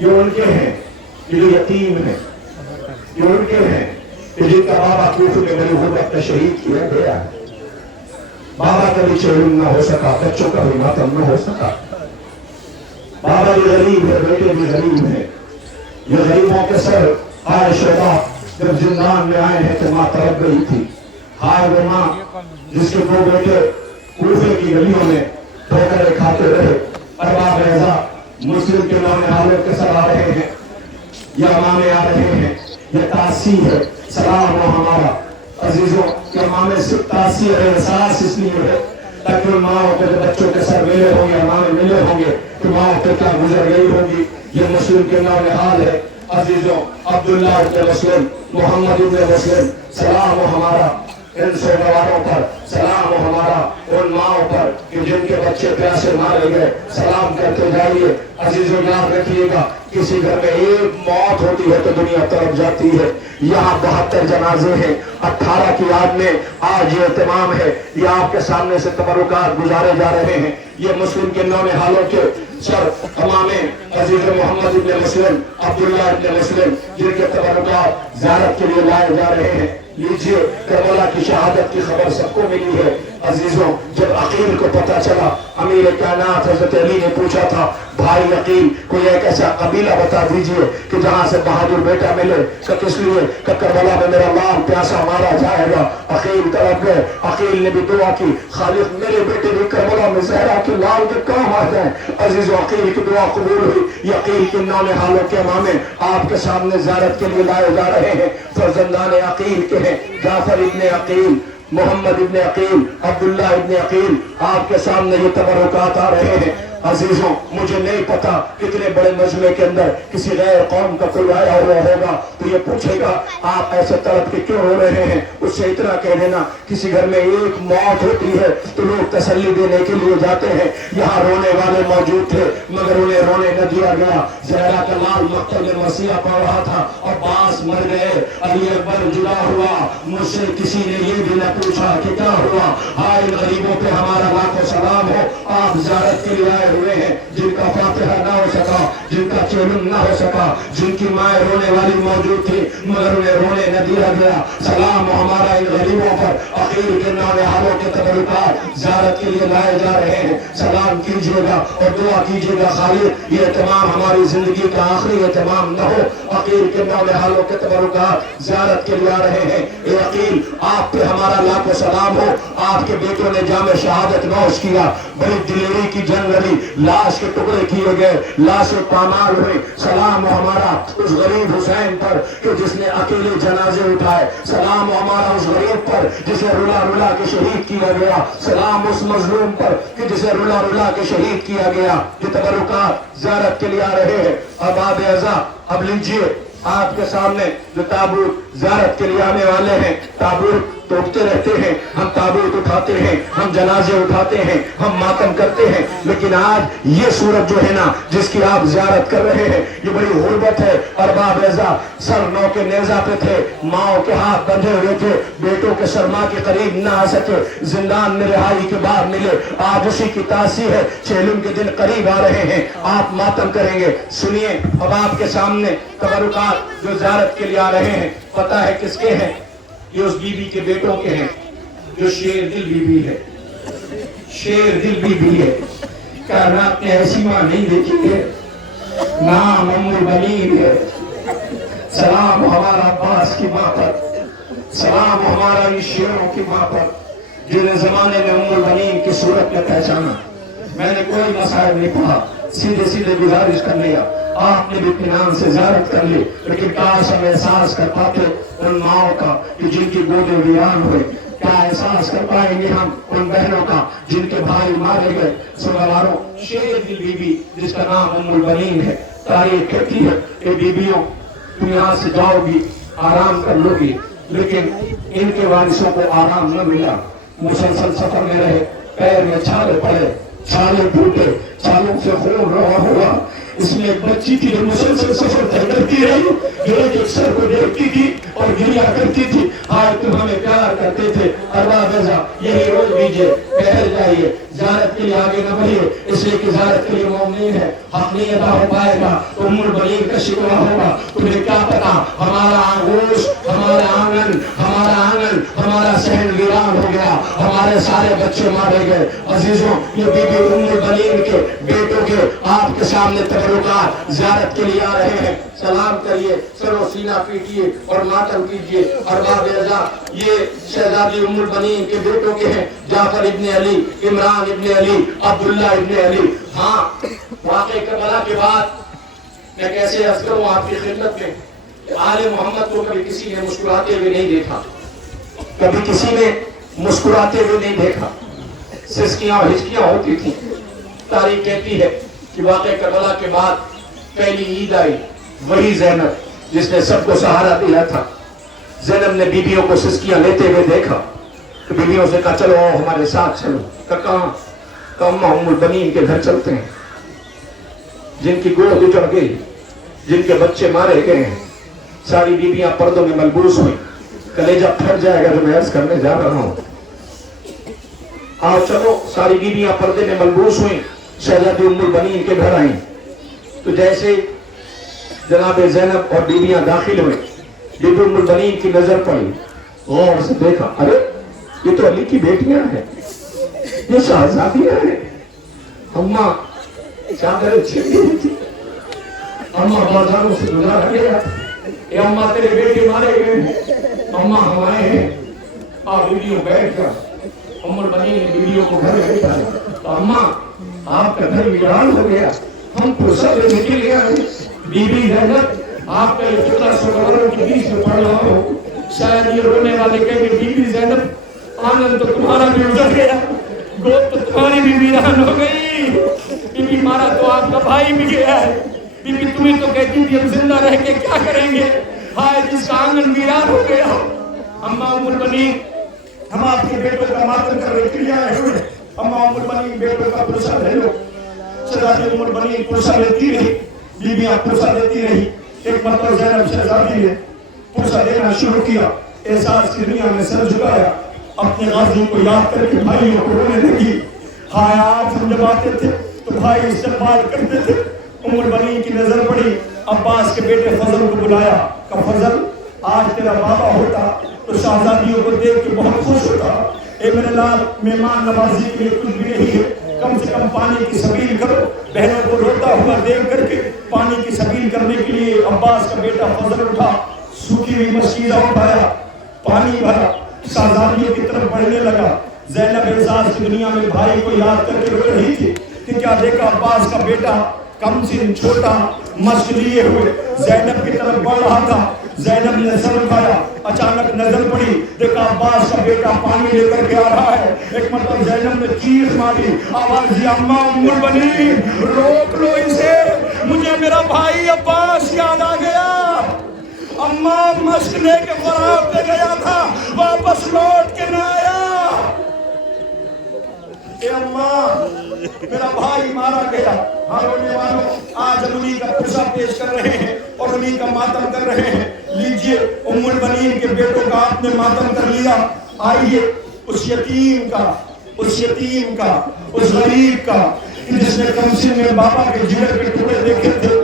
یہ ان کے ہیں، یہ جو یتیم ہیں، یہ ان کے ہیں کہ جن کا بابا کوفہ میں بڑی غربت میں شہید کیا گیا ہے۔ بابا کا بھی چہلم نہ ہو سکا، بچوں کا بھی ماتم نہ ہو سکا۔ بابا بھی غریب ہے، بیٹے بھی غریب ہیں۔ یہ غریبوں کے سر آئے شہداء جب زندان میں آئے ہیں تو ماں تڑپ گئی تھی۔ ہائے وہ ماں جس کے دو بیٹے کوفے کی گلیوں میں ٹھوکریں کھاتے رہے۔ ارباب اعزا مسلم کے نونہالوں کے سر آ رہے ہیں، یہ امامے آ رہے ہیں، یہ تاثیر ہے۔ سلام ہو ہمارا عزیزوں کہ امامے سے تاثیر ہے، احساس اس لیے ہے تاکہ ان ماں کے بچوں کے سر ملے ہوں گے، امامے ملے ہوں گے تو ماں پہ کیا گزر گئی ہوگی۔ یہ مسلم کے نونہال ہے۔ عزیزوں عبداللہ ابن مسلم، محمد ابن مسلم، سلام ہو ہمارا ان سوگواروں پر، سلام ہو ہمارا ان ماں پر کہ جن کے بچے پیاسے مارے گئے۔ سلام کرتے جائیے۔ عزیزوں یاد رکھیے گا کسی گھر میں ایک موت ہوتی ہے تو دنیا تڑپ جاتی ہے۔ یہاں 72 جنازے ہیں، 18 کی یاد میں آج یہ اہتمام ہے، یہ آپ کے سامنے سے تبرکات گزارے جا رہے ہیں۔ یہ مسلم کے نونہالوں کے سر امامے عزیز محمد ابن مسلم، عبداللہ ابن مسلم جن کے تبرکات زیارت کے لیے لائے جا رہے ہیں۔ لیجئے کربلا کی شہادت کی خبر سب کو ملی ہے۔ عزیزوں جب عقیل کو پتہ چلا، امیر کائنات حضرت علی نے پوچھا تھا بھائی عقیل کوئی ایک ایسا قبیلہ بتا دیجئے کہ جہاں سے بہادر بیٹا ملے، کہ کس لیے کہ کربلا میں میرا لال پیاسا مارا جائے گا۔ عقیل طرف گئے، عقیل نے بھی دعا کی خالق میرے بیٹے بھی کربلا میں زہرا کے لال کے کام آ جائیں۔ عزیزوں عقیل کی دعا قبول ہوئی۔ عقیل کے نونہالوں کے امامے آپ کے سامنے زیارت کے لیے لائے جا رہے ہیں۔ فرزندان عقیل کے ہیں، جعفر ابن عقیل، محمد ابن عقیل، عبداللہ ابن عقیل، آپ کے سامنے یہ تبرکات آ رہے ہیں۔ अजीजों, मुझे नहीं पता कितने बड़े मजमे के अंदर किसी गैर कौम का कोई आया हुआ होगा तो ये पूछेगा आप ऐसे तड़प के क्यों रो रहे हैं। उससे इतना कह देना, किसी घर में एक मौत होती है तो लोग तसल्ली देने के लिए जाते हैं। यहाँ रोने वाले मौजूद थे मगर उन्हें रोने न दिया गया। जहरा का लाल मक्तल में मसीहा पड़ रहा था, अब्बास मर गए, अली अकबर जुदा हुआ। मुझसे किसी ने ये भी न पूछा कि क्या हुआ। हाय गरीबों पे हमारा लाखों सलाम हो। आप ज़ियारत के लिए आए हुए हैं जिनका फातिहा ना हो सका, जिनका चेलुम ना हो सका, जिनकी माए रोने वाली मौजूद थी मगर उन्हें रोने न दिया गया। सलाम हमारा इन गरीबों पर। अखीर के नानेहालों के तबरुकात ज़ियारत के लिए लाए जा रहे हैं। सलाम कीजिएगा और दुआ कीजिएगा खालिद ये तमाम हमारी जिंदगी का आखिरी एहतमाम न हो। अखीर के नानेहालों के तबरुकात ज़ियारत के लिए आ रहे हैं। ए अकील, आप पे हमारा लाखों सलाम हो। आपके बेटों ने जामे शहादत नौश किया, बड़ी दिलेरी की जंग लड़ी, लाश के टुकड़े किए गए, लाशें पामाल हुई। सलाम हमारा उस गरीब हुसैन पर कि जिसने अकेले जनाजे उठाए। सलाम हमारा उस गरीब पर जिसे रुला रुला के शहीद किया गया। सलाम उस मजलूम पर कि जिसे रुला रुला के शहीद किया गया। ये तबरुकात ज़ियारत के लिए आ रहे हैं। अब आब अज़ा, अब लीजिए आपके सामने जो ताबूत ज़ियारत के लिए आने वाले हैं। ताबूत तोड़ते रहते हैं, हम ताबूत उठाते हैं, हम जनाजे उठाते हैं, हम मातम करते हैं, लेकिन आज ये सूरत जो है ना जिसकी आप ज़ियारत कर रहे हैं ये बड़ी गुर्बत है। अरबाब ऐज़ा सर नौ के नेज़ा पे थे, माओ के हाथ बंधे हुए थे, बेटों के शर्मा के करीब न आ सके, जिंदान में रिहाई के बाद मिले। आज उसी की तासी है, चेलुम के दिन करीब आ रहे हैं, आप मातम करेंगे। सुनिए अब आपके सामने तबरुकात जो ज़ियारत के लिए आ रहे हैं, पता है किसके हैं? ये उस बीबी के बेटों के हैं जो शेर दिल बीबी है। शेर दिल बीबी है। कायनात ने ऐसी मां नहीं देखी है, नाम उम्मुल बनीन है। सलाम हमारा अब्बास की मां पर, सलाम हमारा इन शेरों की मां पर जिन्हें जमाने में उम्मुल बनीन की सूरत में पहचाना। मैंने कोई मसाइल नहीं पढ़ा, सीधे सीधे गुजारिश कर लिया, आपने भी इत्मीनान से ज़ियारत कर ली, लेकिन काश हम एहसास कर पाते उन माओ का कि जिनकी गोदे वीरान हुए। क्या एहसास कर पाएंगे हम उन बहनों का जिनके भाई मारे गए। सुनवारों, शेर दिल बीबी जिसका नाम उम्मुल बनीन है, तारीख कहती है कि बीबियों तुम यहाँ से जाओगी, आराम कर लोगी, लेकिन इनके वारिसों को आराम न मिला। मुसलसल सफर में रहे, पैर में छाले पड़े, छाले टूटे, छालों से खून रहा हुआ। इसमें एक बच्ची थी जो मुसलसल सफर तय करती रही, जो एक अक्सर को देखती थी और गिरिया करती थी, हाय तुम हमें प्यार करते थे। अरबाब ऐज़ा यही रोज दीजिए, ठहर जाइए, ज़ियारत के लिए आगे न बढ़िए, इसलिए कि ज़ियारत के लिए मोमिन है, हक नहीं अदा हो पाएगा तो उम्मुल बनीन का शिकवा होगा। तुम्हें क्या पता हमारा आगोश, हमारा आंगन, हमारा सहन वीरान हो गया, हमारे सारे बच्चे मारे गए। अजीजों, ये बीबी उम्मुल बनीन के बेटों के आपके सामने तबरुकात ज़ियारत के लिए आ रहे हैं। सलाम करिए, सरो सीना पीटिए और मातम कीजिए। अरबाब ऐज़ा ये शहजादी उम्मुल बनीन के बेटों के हैं, जाफर इब्ने अली, इमरान इब्ने अली, अब्दुल्ला इब्ने अली। हाँ, वाक़े करबला के बाद मैं कैसे अर्ज़ करूं आपकी खिदमत में, आले मोहम्मद को कभी किसी ने मुस्कुराते हुए नहीं देखा, कभी किसी ने मुस्कुराते हुए नहीं देखा, सिसकियां हिचकियां होती थी। तारीख कहती है कि वाक़े करबला के बाद पहली ईद आई, वही ज़ैनब जिसने सबको सहारा दिया था। ज़ैनब ने बीबियों को सिसकियां लेते हुए देखा तो बीबियों से कहा चलो हमारे साथ चलो। कहाँ? अम्मा उम्मुल बनीन के घर चलते हैं, जिनकी गोद उजड़ गई, जिनके बच्चे मारे गए हैं। सारी बीबियां पर्दों में मलबूस हुई। कलेजा फट जाएगा जो मैं अर्ज करने जा रहा हूं। आओ चलो, सारी बीबियां पर्दे में मलबूस हुई, शहजादी उम्मुल बनीन के घर आई। तो जैसे जनाब ज़ैनब और बीबियां दाखिल हुई, बीबी उम्मुल बनीन की नजर पड़ी, गौर से देखा, अरे ये तो अली की बेटियां हैं, ये शहजादियां हैं। अम्मा चादर छिपी हुई थी, अम्मा बाजारों से गुजारा गया, ये अम्मा तेरे बेटे मारे गए, अम्मा हमारे हैं। आप बीबियों बैठ कर उम्मुल बनीन ने बीबियों को घर बैठा, तो अम्मा आपका घर वीरान हो गया, हम तो सब निकल गया है। बीबी ज़ैनब आपका ये फिक्र सुगवारों के बीच में पड़ रहा हो, शायद ये रोने वाले कहेंगे बीबी ज़ैनब आनंद तो तुम्हारा भी उजड़ गया, गोद तो तुम्हारी भी वीरान हो गई। बीबी मारा तो आपका भाई भी गया है। बीबी तुम्हें तो कहती थी हम जिंदा रह के क्या करेंगे, हाय जिसका आंगन वीरान हो गया। अम्मा उम्मुल बनीन, हम आपके बेटों का मातम करने के लिए आए हुए। अम्मा उम्मुल बनीन, बेटों का पुरसा ले लो। शहजादी उम्मुल बनीन पुरसा लेती रही, बीबियां पुरसा देती रही। एक मतलब ज़ैनब शहजादी ने पुरसा देना शुरू किया, एहसास की दुनिया में सर झुकाया, अपने गाज़ियों को याद करके भाइयों को रोने लगी। हाय आज हम जब आते थे तो भाई इस्तेमाल करते थे। उम्मुल बनीन की नजर पड़ी, अब्बास के बेटे फजल को बुलाया, कहा फजल आज तेरा बाबा होता तो शहजादियों को देख के बहुत खुश होता। ए मेरे लाल, मेहमान नवाजी के लिए कुछ भी नहीं है, कम से कम पानी की सबील करो। बहनों को रोता हुआ देख करके पानी की सबील करने के लिए अब्बास का बेटा फजल उठा, सूखी हुई मशीरा उठाया, पानी भरा, शहजादियों की तरफ बढ़ने लगा। ज़ैनब एहसास की दुनिया में भाई को याद करके रो रही थी कि क्या देखा अब्बास का बेटा कम सिन छोटा मश्क लिए हुए ज़ैनब की तरफ बढ़ रहा था। ज़ैनब ने सर उठाया, अचानक नजर पड़ी, देखा अब्बास का बेटा पानी लेकर के आ रहा है। एक मतलब ज़ैनब ने चीख मारी, आवाज दी अम्मा उम्मुल बनीन रोक लो इसे, मुझे मेरा भाई अब्बास याद आ गया। अम्मा मश्क लेके फरार पे गया था, वापस लौट के न आया। ए अम्मा मेरा भाई मारा गया। हाँ रोने वालों, आज हम उन्हीं का पुरसा पेश कर रहे हैं और उन्हीं का मातम कर रहे हैं। लीजिए उम्मुल बनीन के बेटों का आपने मातम कर लिया, आइए उस यतीम का, उस गरीब का जिसने कमसिन में बाबा के जिगर के टुकड़े देखे थे,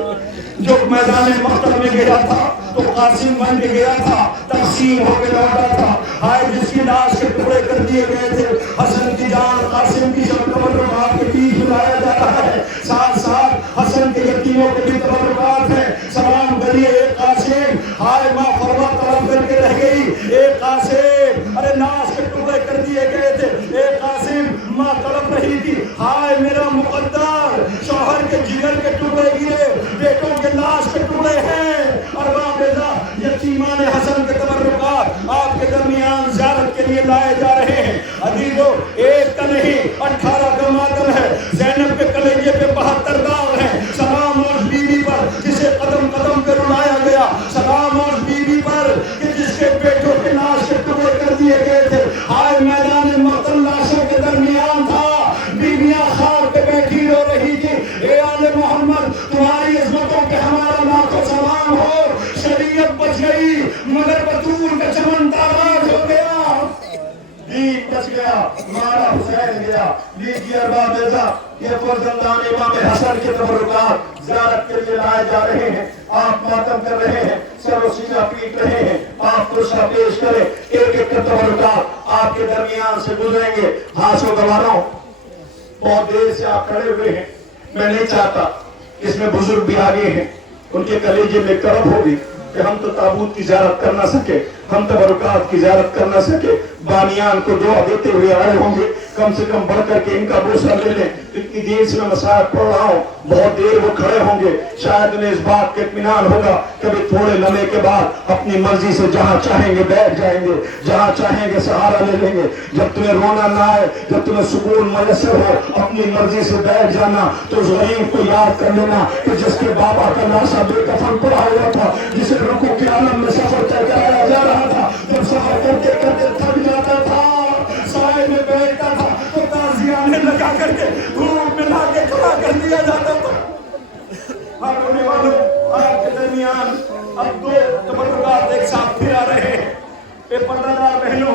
जो मैदान मक्तब में गया था तो कासिम बन के गया था, तकसीम होकर लौटा था। हाय जिसकी लाश के टुकड़े कर दिए गए थे, हसन की जान कासिम की जब तबर्रुकात के बीच बुलाया जा रहा है, साथ साथ हसन के यतीमों के भी तबर्रुकात है। सलाम करिए एक कासिम, हाय माँ फरवा तलब करके रह गई, एक कासिम, अरे लाश के टुकड़े कर दिए गए थे, एक कासिम माँ तड़प रही थी, हाय मेरा मुकद्दर शौहर के जिगर के टुकड़े गिरे, बेटों के लाश के टुकड़े हैं। अरबा बेजा यतीमान हसन के तबर्रुकात आपके दरमियान ज़ियारत के लिए लाए जा रहे हैं। अजीजों एक का नहीं 18 का मातम है, ज़ैनब के कलेजे पे 72 दाग हैं। सलाम उस बीवी पर जिसे कदम कदम पे रुलाया गया, सलाम उस बीवी पर कि जिसके बेटों के लाश के टुकड़े कर दिए गए थे। हाय मैदान मक्तल लाशों के दरमियान था, बीवियां खार पे बैठी रो रही थी। ए आले मोहम्मद तुम्हारी इज्जतों पे हमारा लाखों सलाम हो, शरीयत बच गई मगर बतूल का चमन ताराज हो गया, दीन बच गया, मारा हुसैन गया। लीजिए अरबाब बेजा, ये फर्जंदान इमाम हसन के तबर्रुकात ज़ियारत के लिए लाए जा रहे हैं। आप मातम कर रहे हैं, सरो सीना पीट रहे हैं, आप पुरसा पेश करें, एक एक का तबर्रुकात आपके दरमियान से गुजरेंगे। हाथों गवारों बहुत देर से आप खड़े हुए हैं, मैं नहीं चाहता इसमें बुजुर्ग भी आगे हैं, उनके कलेजे में करब होगी कि हम तो ताबूत की ज़ियारत कर ना सके, हम तबरुकात की ज़ियारत कर ना सके। बानियान को दुआ देते हुए आए होंगे, कम से कम बढ़ करके इनका बोसा ले लें। इतनी देर से मैं मसाइल पढ़ रहा हूँ, बहुत देर वो खड़े होंगे, शायद उन्हें इस बात का इत्मीनान होगा कभी थोड़े लम्हे के बाद अपनी मर्जी से जहाँ चाहेंगे बैठ जाएंगे, जहाँ चाहेंगे सहारा ले लेंगे। जब तुम्हें रोना ना आए, जब तुम्हें सुकून मयसर हो, अपनी मर्जी से बैठ जाना। तो उस गरीब को याद कर लेना कि जिसके बाबा का लाशा बेकफन पड़ा हुआ था, जिसे रुकू के आलम में सफर तय कराया जा रहा था, जब सफर करते करते थक जाता था, साए में बैठता था तो ताजियाने लगा करके धूप में ला के खड़ा कर दिया जाता था। हाँ रोने वालों, आपके दरमियान अब दो तबर्रुकात एक साथ फिर आ रहे हैं। ये पर्दादार बहनों,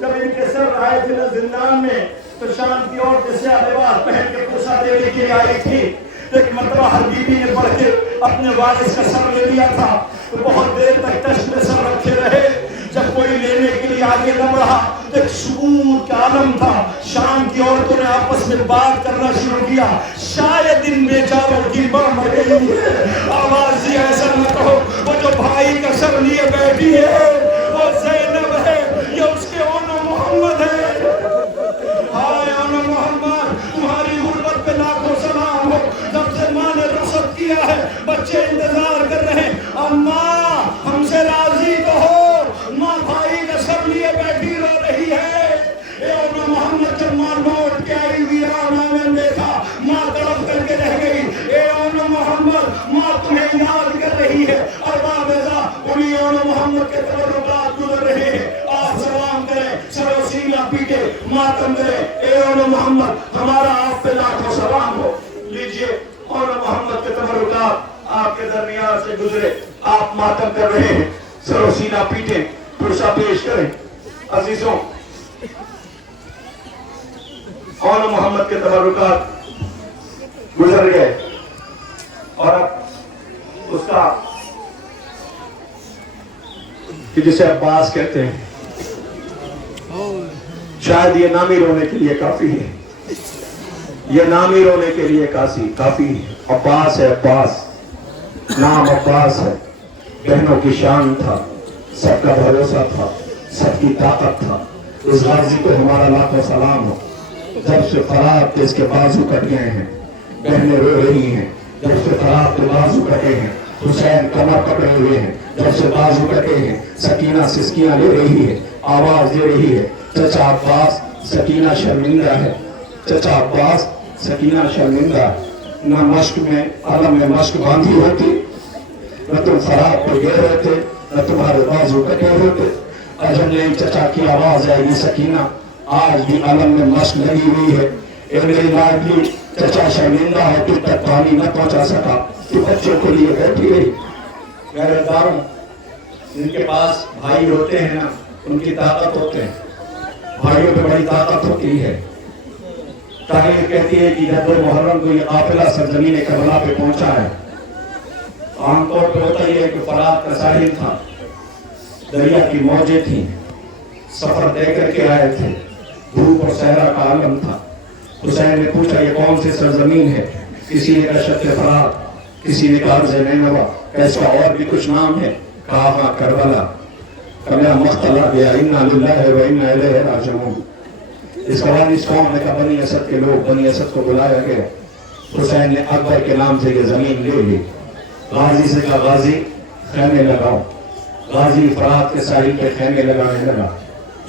जब इनके सर आए थे जिंदान में तो शाम की और जैसे लिबास पहन के पुरसा देने के लिए आई थी। एक मरतबा हर बीबी ने बढ़ के अपने वारिस का सर ले लिया था, तो बहुत देर तक तश्त में सर रखे रहे। जब कोई लेने के लिए आगे न बढ़ा तो एक सुकून का आलम था। शाम की औरतों ने आपस में बात करना शुरू किया, शायद इन बेचारों की मां मर गई है। आवाज ही ऐसा न कहो, वो जो भाई का सर लिए बैठी है वो ज़ैनब है, ये उसके ओनो मोहम्मद है। हाय ओनो मोहम्मद, तुम्हारी गुर्बत पे लाखों सलाम हो। जब से माँ ने रुखसत किया है, बच्चे इंतजार कर रहे हैं। अम्मा हमसे राजी तो हो, माँ भाई का सर लिए बैठी रो रही है। ए ओनो मोहम्मद जब माँ लौट के आई वीरान आंगन देखा, माँ तड़प मातम करे। ए औल मोहम्मद, हमारा आप पे लाखों सलाम हो। लीजिए औल मोहम्मद के तबरुकात आपके दरमियान से गुजरे, आप मातम कर रहे हैं, सरो सीना पीटे, पुरसा पेश करें। अजीजों, औल मोहम्मद के तबरुकात गुजर गए और अब उसका कि जिसे अब्बास कहते हैं, शायद ये नामी रोने के लिए काफी है, ये नामी रोने के लिए काफी है। अब्बास है, अब्बास, नाम अब्बास है, बहनों की शान था, सबका भरोसा था, सबकी ताकत था। इस गाजी को हमारा लाखों सलाम हो। जब से फरात के इसके बाजू कट गए हैं, बहनें रो रही हैं। जब से फरात के बाजू कटे हैं, हुसैन कमर पकड़े हुए हैं। जब से बाजू कटे हैं, सकीना सिसकियां ले रही है, आवाज दे रही है, चचा अब्बास, सकीना शर्मिंदा है, चचा अब्बास, सकीना शर्मिंदा है। न मश्क में अलम में मश्क बांधी होती, न तुम फरात पे गए होते, न तुम्हारे बाजू कटे होते। अजब नहीं चचा की आवाज आएगी, सकीना आज भी अलम में मश्क लगी हुई है। ए मेरी लाडली, चचा शर्मिंदा है, तू तक पानी न पहुंचा सका, तू बच्चों के लिए बैठी रही। मेरे दारों, जिनके पास भाई होते हैं ना, उनकी ताकत होते हैं, भाइयों पे बड़ी ताकत होती है। तारीख कहती है कि जब मुहर्रम को ये काफिला सरजमीन करबला पे पहुंचा है, आमतौर पर होता ही है कि फरात का साहिल था, दरिया की मौजें थी, सफर तय करके आए थे, धूप और सहरा का आलम था। हुसैन ने पूछा ये कौन सी सरजमीन है? किसी ने कहा शत्ते फरात, किसी ने कहा अर्ज़ नैनवा, कैसा और भी कुछ नाम है? कहा हाँ करबला। कमला मुख्तला गया, इन्ना लिल्लाहि व इन्ना इलैहि राजिऊन। इसके बाद इस कौम ने कहा बनी असद के लोग, बनी असद को बुलाया गया। हुसैन ने अकबर के नाम से ये जमीन ले ली। गाजी से कहा गाजी खैमे लगाओ। गाजी फरात के साहिल पे खैमे लगाने लगा।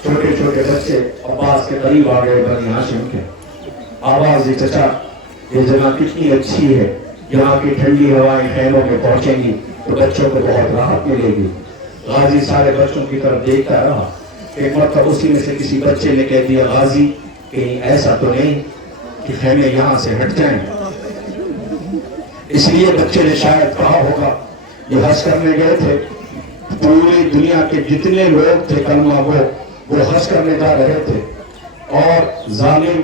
छोटे छोटे बच्चे अब्बास के करीब आ गए, बनी हाशिम के। आवाज दी, चचा ये जगह कितनी अच्छी है, यहाँ की ठंडी हवाएं खैमों में पहुंचेंगी तो बच्चों को बहुत राहत मिलेगी। गाजी सारे बच्चों की तरफ देखता रहा। एक मरतबा उसी में से किसी बच्चे ने कह दिया, गाजी कहीं ऐसा तो नहीं कि खैमे यहाँ से हट जाएं? इसलिए बच्चे ने शायद कहा होगा, ये हंस करने गए थे, पूरी दुनिया के जितने लोग थे कलमा वो हंस करने जा रहे थे और जालिम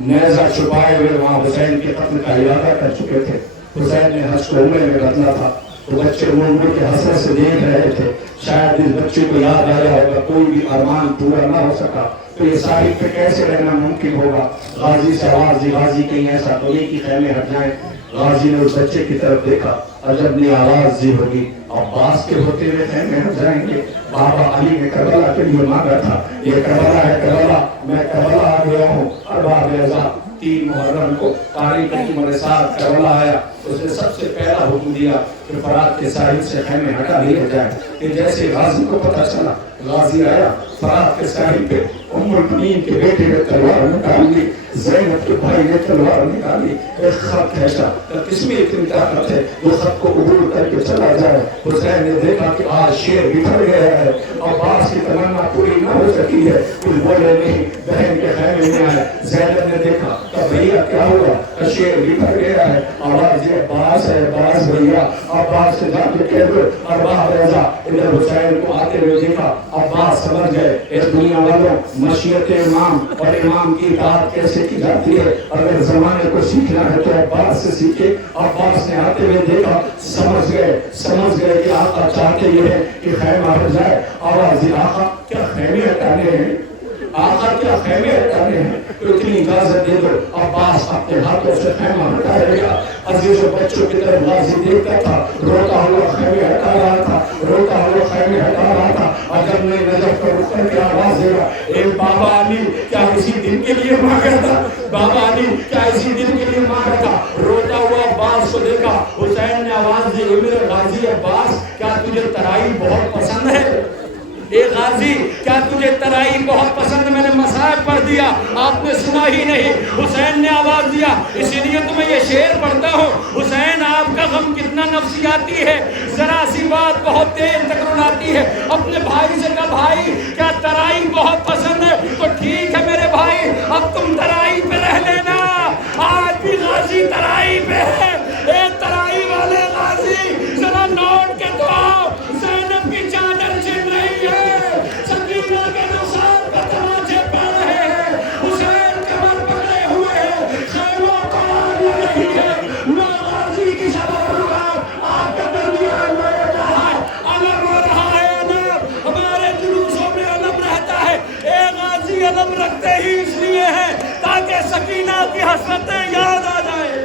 नेज़ा छुपाए हुए वहां हुसैन के कत्ल का इरादा कर चुके थे। हुसैन ने हंस को उम्र में बदला था, तो बच्चे मुड़ के हंसरत से देख रहे थे। शायद इस बच्चे को याद आया होगा कोई भी अरमान पूरा ना हो सका, तो ये साहिब पे कैसे रहना मुमकिन होगा। गाजी से आवाज दी, गाजी कहीं ऐसा तो नहीं कि खैमे हट जाए। गाजी ने उस बच्चे की तरफ देखा, अजब ने आवाज दी होगी, अब्बास के होते हुए खैमे हट जाएंगे। बाबा अली ने करबला के लिए मांगा था, ये करबला है करबला, मैं करबला आ गया हूँ। अरबाब रज़ा 3 मुहर्रम को तारीख की मेरे साथ करबला आया, उसने सबसे पहला हुक्म दिया कि फरात के साहिल से खैमे हटा लिया जाए। कि जैसे गाजी को पता चला, गाजी आया, फरात के साहिल पे उम्मुल मुनीन के बेटे ने तलवार निकाली, ज़ैनब के भाई ने तलवार निकाली, एक खत भेजा, किसमें इतनी ताकत है वो खत को उबूर करके चला जाए। हुसैन ने देखा कि आज शेर बिखर गया है, अब्बास की तमन्ना पूरी न हो सकी है, कुछ बोले नहीं, बहन के खैमे में आए। ज़ैनब ने देखा, तो भैया क्या हुआ? शेर बिखर गया है, आवाज ये अब्बास है, अब्बास भैया, अब्बास से जाके कह दो अरबाब रज़ा। इधर हुसैन को आते हुए देखा, अब्बास समझ गए इस दुनिया वालों मशीयत इमाम और इमाम की बात कैसे की जाती है। अगर जमाने को सीखना है तो अब्बास से सीखे। अब्बास ने आते हुए देखा, समझ गए कि आका चाहते ये है कि खैमा हट जाए। आवाज दी, आका क्या खैमे हटाने हैं? आका क्या खैमे हटाने हैं? तो इतनी इजाजत दे दो, अब्बास अपने हाथों से खैमा हटाएगा। अजीजों, बच्चों की तरफ गाजी देखता था, रोता हुआ खैमे हटा रहा था, रोता हुआ खैमे हटा रहा था। अगर ने नजर पर रुक करके आवाज देगा, ए बाबा अली क्या इसी दिन के लिए मांगा था? बाबा अली क्या इसी दिन के लिए मांगा था? रोता हुआ अब्बास को देखा, हुसैन ने आवाज दी, मेरे गाजी अब्बास क्या तुझे तराई बहुत पसंद है? ए गाजी क्या तुझे तराई बहुत पसंद? मैंने मसाइब पढ़ दिया, आपने सुना ही नहीं। हुसैन ने आवाज दिया, इसीलिए तो मैं ये शेर पढ़ता हूँ। हुसैन आपका गम कितना नफसियाती है, जरा सी बात बहुत तेज तक रुलाती है। अपने भाई से कहा, भाई क्या तराई बहुत पसंद है? तो ठीक है मेरे भाई अब तुम तराई पे रह लेना, आज भी गाजी तराई पे है। ए तराई वाले गाजी जरा लौट के तो आओ, ज़ैनब की चादर छिन रही है, सकीना के नुसार का तमाचे पड़ रहे हैं, हुसैन कमर पकड़े हुए हैं, खैमों को आग लग रही है, मैं गाजी की शबाब रुका आपका दरमियान में रहा है, अलग हो रहा है अलग, हमारे जुलूसों में अलग रहता है। ए गाजी अलग रखते ही इसलिए है ताकि सकीना की हसरतें याद आ जाए।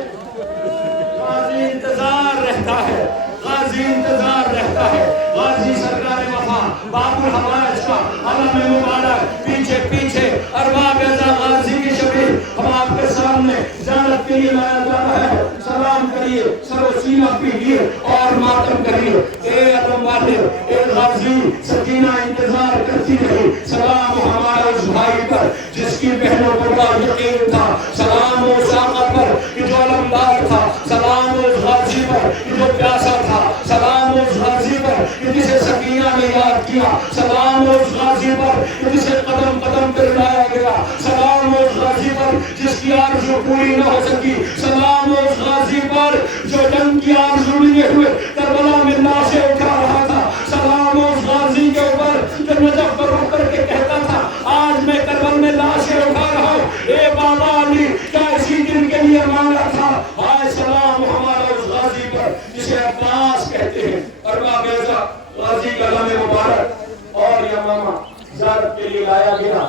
गाजी इंतजार रहता है, गाजी इंतजार रहता है, गाजी सरकार वफा बाबुल हवाज का अलम मुबारक पीछे पीछे अरबाब रज़ा गाजी की शबीर हम आपके सामने ज़ियारत के लिए लाया जा रहा है। सलाम करिए, सरो सीना पीटिए और मातम करिए। ए अलम वाले, ए गाजी, सकीना इंतजार करती रही। सलाम हमारे उस भाई पर जिसकी बहनों को बड़ा यकीन था, सलाम उस आका पर कि जो अलमदार था, सलाम उस गाजी पर कि जो प्यासा था, सलाम उस गाजी पर कि जिसे सकीना ने याद किया, सलाम उस गाजी पर कि जिसे कदम कदम पर लाया गया, सलाम उस गाजी पर जिसकी आरज़ू पूरी न हो सकी, सलाम उस गाजी पर जो जंग की आरज़ू लिए हुए करबला में लाशें उठा रहा था, सलाम उस गाजी के ऊपर जो नजफ पर रुक करके कहता था आज मैं करबल में लाशें उठा रहा हूँ। ए बाबा अली क्या इसी दिन के लिए मांगा था? आज सलाम हमारा उस गाजी पर जिसे अब्बास कहते हैं, अरबाब रज़ा गाजी का अलम मुबारक और यमामा ज़ियारत के लिए लाया गया।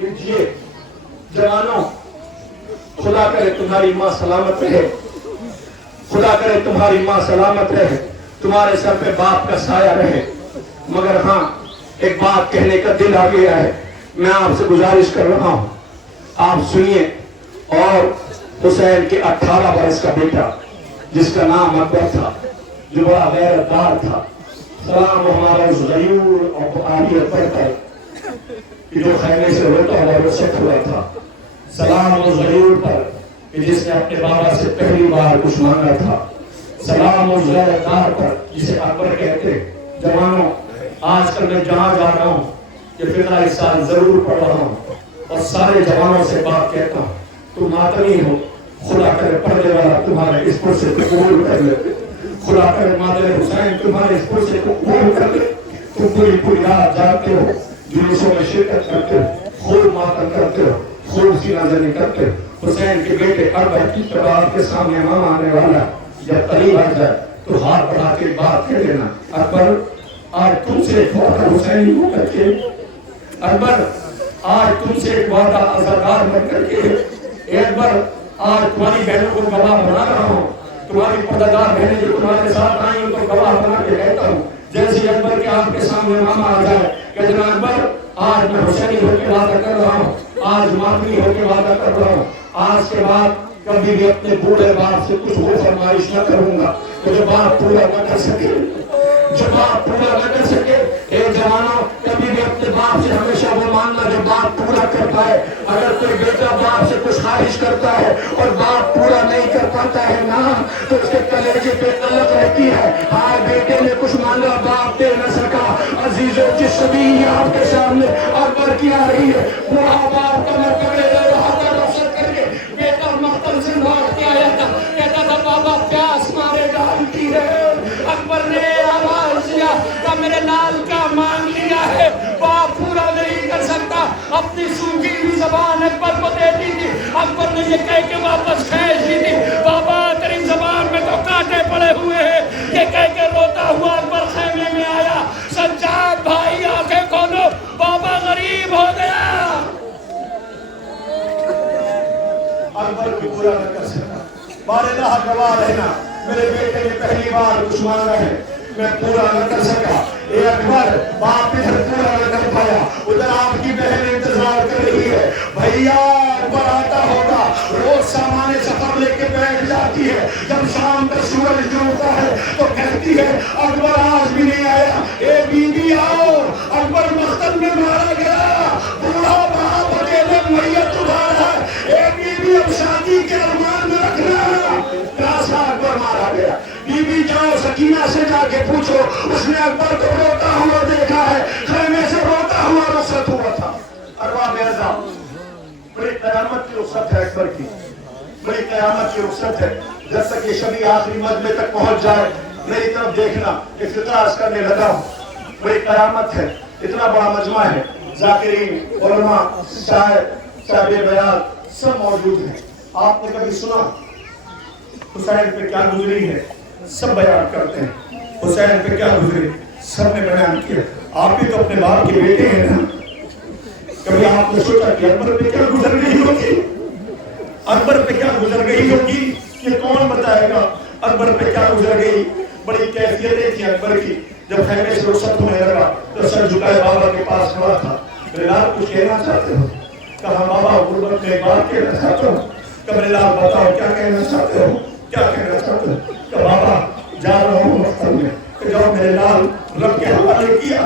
लीजिए जवानों, खुदा करे तुम्हारी माँ सलामत रहे, खुदा करे तुम्हारी माँ सलामत रहे, तुम्हारे सर पे बाप का साया रहे। मगर हाँ, एक बात कहने का दिल आ गया है, मैं आपसे गुजारिश कर रहा हूँ, आप सुनिए। और हुसैन के 18 वर्ष का बेटा जिसका नाम अकबर था, जो बड़ा गैरतदार था, सलाम हमारा उस गयूर और आलिया पर कि जो खैमे से रोता हुआ रुखसत हुआ था, सलाम उस गयूर पर कि जिसने अपने बाबा से पहली बार कुछ मांगा था, सलाम उस गैरतदार पर जिसे अकबर कहते। जवानों, आजकल मैं जहाँ जा रहा हूँ ये फिक्रा इस साल जरूर पढ़ रहा हूँ और सारे जवानों से बात कहता हूँ, तुम मातमी हो, खुदा करे पढ़ने वाला तुम्हारे इस पुरसे को कबूल कर ले, खुदा करे मादर हुसैन तुम्हारे इस पुरसे को कबूल कर ले। तुम पूरी पूरी रात जागते हो, जुलूसों में शिरकत करते हो, खूब मातम करते हो, खूब सीनाजनी करते हो। हुसैन के बेटे अकबर की जब आपके सामने मामा आने वाला जब करीब आ जाए तो हाथ बढ़ा के बात कह देना, अकबर आज तुमसे एक वादा हुसैन हो करके, अकबर आज तुमसे एक वादा अज़रदार बन करके, अकबर आज तुम्हारी बहनों को गवाह बना रहा हूँ, तुम्हारी पर्दादार बहनें जो तुम्हारे साथ आई उनको गवाह बना के कहता हूँ। जैसे अकबर के आपके सामने मामा आ जाए कहते अकबर आज मैं हुसैनी होकर वादा कर रहा हूँ, आज मातमी होकर वादा कर रहा हूँ, आज के बाद कभी भी अपने बूढ़े बाप से कुछ वो फरमाइश न करूंगा तो जो बाप पूरा न कर सके, जो बाप पूरा न कर सके। ए जवानों, कभी भी अपने बाप से हमेशा वो मानना जो बाप पूरा कर पाए। अगर कोई बेटा बाप से कुछ ख्वाहिश करता है और बाप पूरा नहीं कर पाता है ना, तो उसके कलेजे पे अलग रहती है, हाँ बेटे ने कुछ मांगा बाप दे न सका। अजीजों की सभी आपके सामने अकबर की आ रही है, बूढ़ा बाप कमर पकड़े रहा था रोशत करके, बेटा मख्तल से लौट के आया था, कहता था बाबा प्यास मारे डालती है। अकबर ने आवाज दिया का मेरे लाल का मांग लिया है, बाप पूरा नहीं कर सकता, अपनी सूखी हुई जबान अकबर को दे दी थी। अकबर ने ये कह के वापस खींच दी थी, बाबा तेरी जबान में तो कांटे पड़े हुए हैं। ये कह के रोता हुआ अकबर खैमे में आया, सज्जाद भाई आंखें खोलो, बाबा गरीब हो गया। अकबर भी पूरा न कर सका, बारह गवाह रहना, मेरे बेटे ने पहली बार कुछ मांगा है, मैं पूरा न कर सका। ए अकबर, बाप इधर पूरा न कर पाया, उधर आपकी बहन इंतजार कर रही है। भैया अकबर आता होगा, रोज सामान सफर लेके बैठ जाती है, जब शाम का सूरज डूबता है तो कहती है अकबर आज भी नहीं आया। ए बीबी आओ, अकबर मख्तल में मारा गया, बूढ़ा बाप अकेले मैयत उठा रहा है। ए बीबी अब शादी के अरमान में रखना, अकबर मारा गया। बीबी जाओ सकीना से जाके पूछो, उसने अकबर को रोता हुआ देखा है, खैमे से रोता हुआ रुखसत हुआ था। अरबाब रज़ा क़यामत की रुखसत है। जब तक ये शबी आखिरी मजमे तक पहुंच जाए, मेरी तरफ देखना, इफ्तिताश करने लगा हूँ। बड़ी क़यामत है, इतना बड़ा मजमा है, ज़ाकिरीन, उलमा, शायर, साहिब बयान सब मौजूद हैं। आपने कभी सुना हुसैन पे क्या गुजरी है? सब बयान करते हैं। हुसैन पे क्या गुजरी, सब ने बयान किया। आप भी तो अपने बाप के बेटे हैं ना। कभी आपने सोचा कि अकबर पे क्या गुजर गई होगी? अकबर पे क्या गुजर गई होगी, ये कौन बताएगा? अकबर पे क्या गुजर गई? बड़ी कैफियतें थी अकबर की। जब खैमे से रुखसत होने लगा तो सर झुकाए बाबा के पास खड़ा था। लाल कुछ कहना चाहते हो? कहा बाबा गुर्बत में एक बात कहना चाहते हो। कहा लाल बताओ क्या कहना चाहते हो, क्या कहना चाहते हो? कहा बाबा जा रहा हूँ मकतब में। जब मेरे लाल रब के हवाले किया,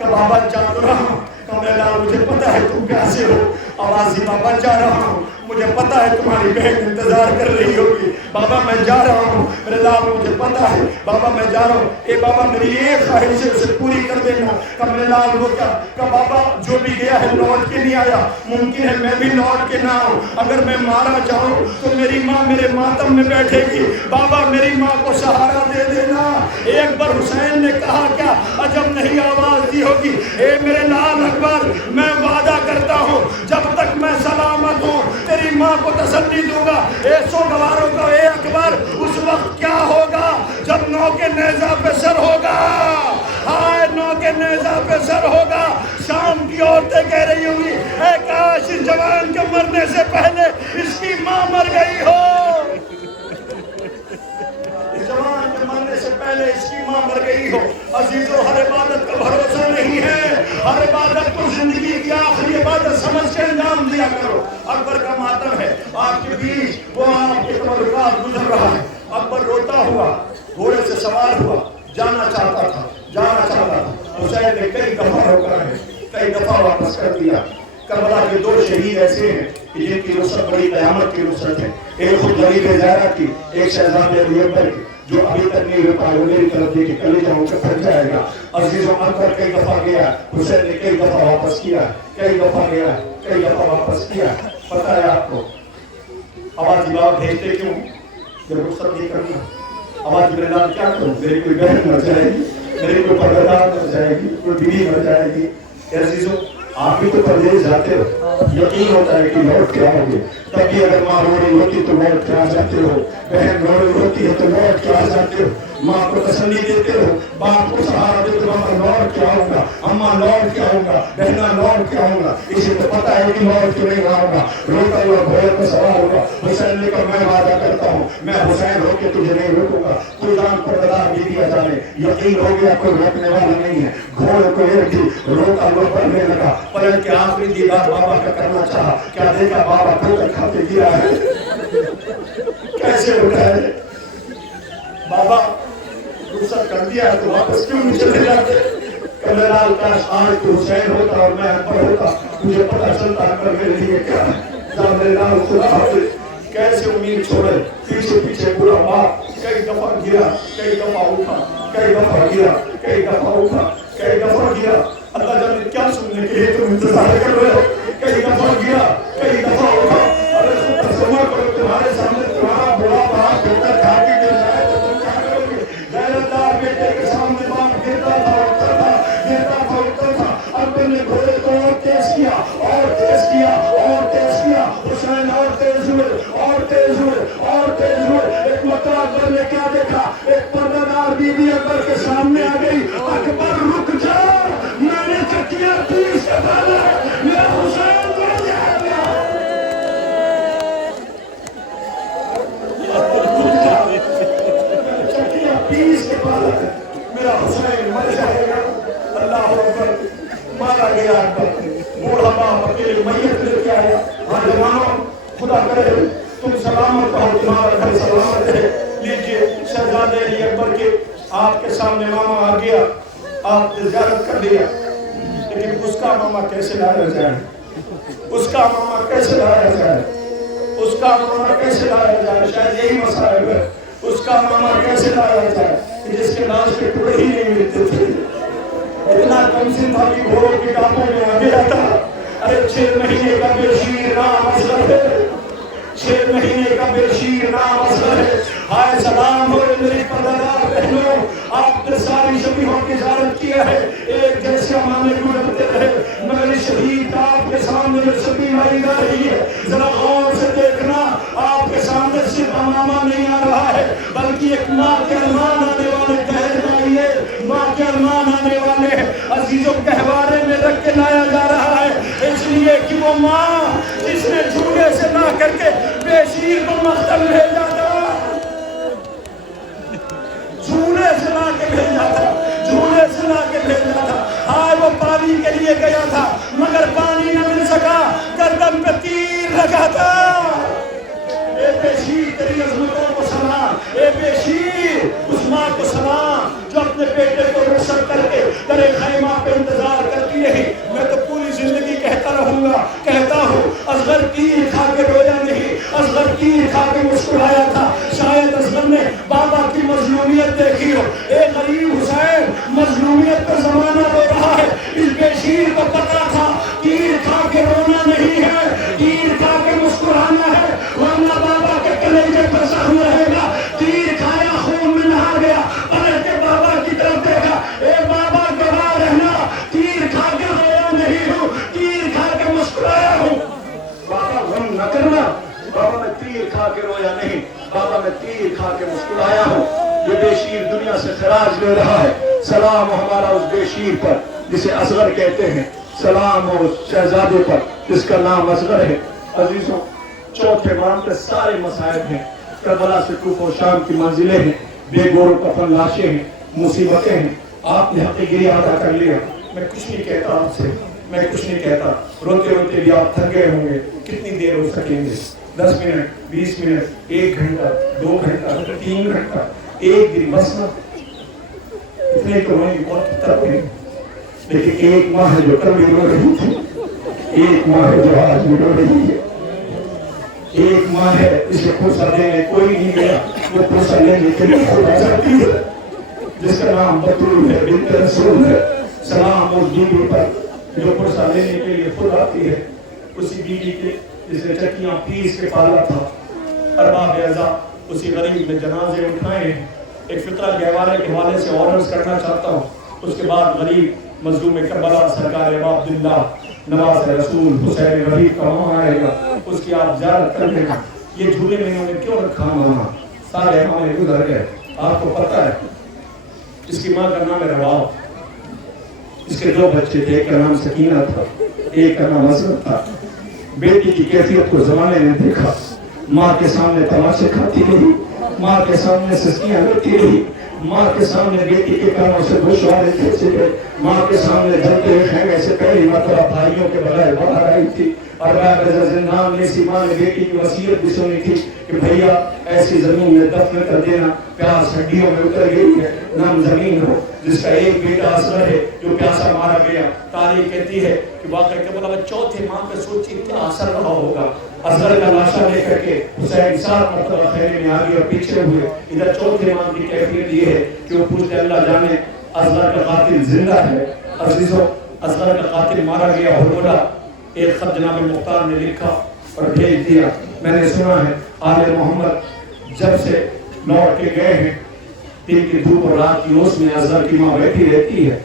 कहा बाबा जा तो रहा हूँ। कहा मेरे लाल मुझे पता है तुम कैसे हो। आवाज़ी बाबा जा रहा हूँ, मुझे पता है तुम्हारी बहन इंतजार कर रही होगी। बाबा मैं जा रहा हूँ, मेरे लाल मुझे पता है। बाबा मैं जा रहा हूँ, ए बाबा मेरी एक ख्वाहिश है उसे पूरी कर देना। कब मेरे लाल वो क्या? कब बाबा जो भी गया है लौट के नहीं आया, मुमकिन है मैं भी लौट के ना आऊँ। अगर मैं मारा जाऊँ तो मेरी माँ मेरे मातम में बैठेगी। बाबा मेरी माँ को सहारा दे देना। एक बार हुसैन ने कहा क्या अजब नहीं आवाज दी होगी, ए मेरे लाल अकबर मैं वादा करता हूँ जब तक मैं सलामत हूँ तेरी माँ को तसल्ली दूंगा। ए सो गवारों को, ए अकबर उस वक्त क्या होगा जब नौ के नेज़ा पे सर होगा। हाय नौ के नेज़ा पे सर होगा। शाम की औरतें कह रही होंगी ए काश इस जवान के मरने से पहले इसकी माँ मर गई हो। इस जवान के मरने से पहले इसकी माँ मर गई हो। अजीजों हर इबादत का भरोसा नहीं है। हर इबादत को जिंदगी की आखिरी इबादत समझ के अंजाम दिया करो। अकबर का मातम है आपके बीच, वो आपके तबर्रुकात गुजर रहा है। अकबर रोता हुआ घोड़े से सवार हुआ, जाना चाहता था। हुसैन ने कई दफा रोका है, कई दफा वापस कर दिया। करबला के दो शहीद ऐसे हैं कि जिनकी नुसरत बड़ी क़यामत की नुसरत है। एक खुद गरीब ज़ाहरा की, एक शहजादे अली अकबर की, जो अभी तक नहीं हो पाया। वो मेरी तरफ देखिए कलेजा उनका फट जाएगा। अजीजों अकबर कई दफा गया, हुसैन ने कई दफा वापस किया, कई दफा गया, कई दफा वापस किया। पता है आपको आवाज बाप भेजते क्यों? जब रुखसत नहीं करना। आवाज मेरे लाल क्या करूं, मेरी कोई बहन मर जाएगी, मेरी कोई पर्दादार मर जाएगी, कोई बीवी मर जाएगी। अजीजों आप भी तो परदेश जाते हो, यकीन होता है कि लौट के आओगे। तभी अगर माँ रो रही होती तो लौट के आ जाते हो, बहन रो रही होती है तो लौट के आ जाते हो। माँ को तसल्ली देते हो, बाप को सहारा देते हो, माँ लौट के आऊंगा, अम्मा लौट के आऊंगा, बहना लौट के आऊंगा। इसे तो पता है कि लौट के नहीं आऊंगा। रोता हुआ घोड़े पर सवार होगा। हुसैन ने कहा मैं वादा करता हूँ मैं हुसैन होके तुझे नहीं रोकूंगा। कोई जान पर्दादार भी दिया जाने, यकीन हो गया कोई रोकने वाला नहीं है। घोड़े को एक दी, रोता हुआ बढ़ने लगा। पलट के आखिरी दीदार बाबा का करना चाहा, क्या देखा बाबा ठोकर खाते गिरा है। कैसे उठाए बाबा? रुखसत कर दिया है तो वापस क्यों नहीं चले जाते? कमरे लाल काश आज तो हुसैन होता और मैं अकबर होता, मुझे पता चलता अकबर मेरे लिए क्या है। जब मेरे लाल खुदा हाफिज कैसे उम्मीद छोड़े, पीछे पीछे पूरा बाप कई दफा गिरा, कई दफा उठा, कई दफा गिरा, कई दफा उठा, कई दफा गिरा। अल्लाह जाने क्या सुनने के लिए तुम इंतजार कर रहे हो। कई दफा गिरा, कई दफा उठा। अरे तस्वीर करो तुम्हारे सामने तुम्हारा बुरा बाप होकर घाटी गिर जाए तो तुम क्या करोगे? गैरतदार बेटे के सामने बाप गिरता था, उठता था, गिरता था, उठता था। अकबर ने घोड़े को और तेज किया, और तेज किया, और तेज किया। हुसैन और तेज हुए, और तेज हुए, और तेज हुए। एक मरतबा अकबर ने क्या देखा? एक पर्दादार बीबी अकबर के सामने आ गई। अकबर रुक जा, मैंने चकिया पीस के डाला, मेरा हुसैन मर जाएगा। चकिया पीस के डाला, मेरा हुसैन मर जाएगा। अल्लाह अकबर। मारा गया अकबर, बूढ़ा बाप अकेले मैयत लेके आया। हाँ जवानों, खुदा करे तुम सलामत रहो, तुम्हारा घर सलामत है। लीजिए शहजादे अली अकबर के आपके सामने मामा आ गया, आपने ज़ियारत कर लिया, लेकिन उसका मामा कैसे लाया जाए? उसका मामा कैसे लाया जाए? उसका मामा कैसे लाया जाए? शायद यही मसाइल है। उसका मामा कैसे लाया जाए जिसके लाश के टुकड़े ही नहीं मिलते थे? इतना कमसिन था कि घोड़ों की टापों में आ गया था। अरे 6 महीने का बेशीर नाम असलम है, 6 महीने का बेशीर नाम असगर है। हाय सलाम हो मेरी पर्दादार बहनों, आपने सारी शबीहों की ज़ियारत किया है, एक जैसे मामले गुजरते रहे, मगर इस शहीद आपके सामने जो शबी आई जा रही है, जरा गौर से देखना, आपके सामने सिर्फ अमामा नहीं आ रहा है, बल्कि एक माँ के अरमान आने वाले कहलाइए, माँ के अरमान आने वाले अजीजों गहवारे में रख के लाया जा रहा है, इसलिए कि वो माँ जिसने झूले से ला करके बेशीर को मख्तम भेजा था, झूले से ला के भेजा था, झूले से ला के भेजा था। हाय वो पानी के लिए गया था, मगर पानी न मिल सका, गर्दन पे तीर लगा था। ए बेशीर तेरी अज़मतों को सलाम, ए बेशीर उस माँ को सलाम जो अपने बेटे को रुखसत करके तेरे खैमा पे इंतजार करती रही। मैं तो पूरी जिंदगी कहता रहूंगा, कहता हूँ असगर तीर खा के रोया नहीं, असगर तीर खा के मुस्कुराया था। शायद असगर ने बाबा की मजलूमियत देखी हो। ए गरीब हुसैन मजलूमियत का जमाना रो रहा है, इस बेशीर को पता था तीर खा के रोना नहीं है, तीर खा के मुस्कुराना है, वरना बाबा के कलेजे पर जख्म रहेगा। तीर खाया खून में नहा गया, पलट के बाबा की तरफ देखा, ए बाबा गवाह रहना, तीर खा के रोया नहीं हूँ, तीर खा के मुस्कुराया हूँ। बाबा गम न करना, बाबा मैं तीर खा के रोया नहीं, बाबा मैं तीर खा के मुस्कुराया हूँ। ये बेशीर दुनिया से खराज ले रहा है। सलाम हो हमारा उस बेशीर पर जिसे असगर कहते हैं, सलाम हो उस शहजादे पर जिसका नाम असगर है। अजीजों, चौथे माम पे सारे मसाइब हैं, करबला से कूफा शाम की मंजिलें हैं, बेगोर कफन लाशें हैं, मुसीबतें हैं। आपने हक़ीक़त अदा कर लिया। मैं कुछ नहीं कहता आपसे, मैं कुछ नहीं कहता। रोते रोते भी आप थक गए होंगे, कितनी देर हो सकेंगे? 10 मिनट, 20 मिनट, 1 घंटा, 2 घंटा, 3 घंटा, एक दिन बस ना। इतने तो होंगे बहुत तक नहीं, लेकिन एक माँ है जो कल भी रो रही थी, एक माँ है जो आज भी रो रही है, एक माँ है इसे खुशा देने कोई नहीं गया, वो खुशा लेने के लिए खुद आ जाती है, जिसका नाम बतूल है, बिन्त रसूल है। सलाम उस बीवी पर जो खुशा लेने के लिए खुद आती है, उसी बीवी के जिसने चक्कियां पीस के पाला था। अरबाब अज़ा उसी गरीब में जनाजे उठाए हैं। एक फितरा गहवारे के हवाले से ऑर्डर्स करना चाहता हूँ। उसके बाद गरीब मजलूम करबला सरकार अब्दुल्ला नवाज रसूल हुसैन रहीफ का वहाँ आएगा, उसकी आप ज़ियारत कर लेना। ये झूले में इन्होंने क्यों रखा वहाँ? सारे हमारे गुजर गए, आपको पता है। इसकी माँ का नाम है रवाब, इसके 2 बच्चे थे, एक का नाम सकीना था, एक का नाम हसरत था। बेटी की कैफियत को जमाने ने देखा, माँ के सामने तमाशे खाती रही, माँ के सामने सिस्कियां लेती रही, माँ के सामने बेटी के कानों से गोशवारे खींचे गए, माँ के सामने जलते हुए खैमे से पहली मरतबा भाइयों के बगैर बाहर आई थी। और जिंदान ने इसी माँ ने बेटी की वसीयत भी सुनी थी कि भैया ऐसी जमीन में दफन कर देना, प्यास हड्डियों में उतर गई है, नाम जमीन हो जिसका एक बेटा असगर है जो प्यासा मारा गया। तारीख कहती है कि वाक़ई करबला में चौथे माह पे सोचिए क्या असर रहा होगा। असगर का लाशा लेकर के हुसैन 7 मरतबा खैमे में आगे और पीछे हुए। इधर चौथे माह की कैफियत ये है कि वो पूछते अल्लाह जाने असगर का कातिल जिंदा है। अजीजों, असगर का कातिल मारा गया हो बोला। एक खत जनाब मुख्तार ने लिखा और भेज दिया। मैंने सुना है आले मोहम्मद जब से लौट के गए हैं, दिन की धूप और रात की ओस में असगर की माँ बैठी रहती है।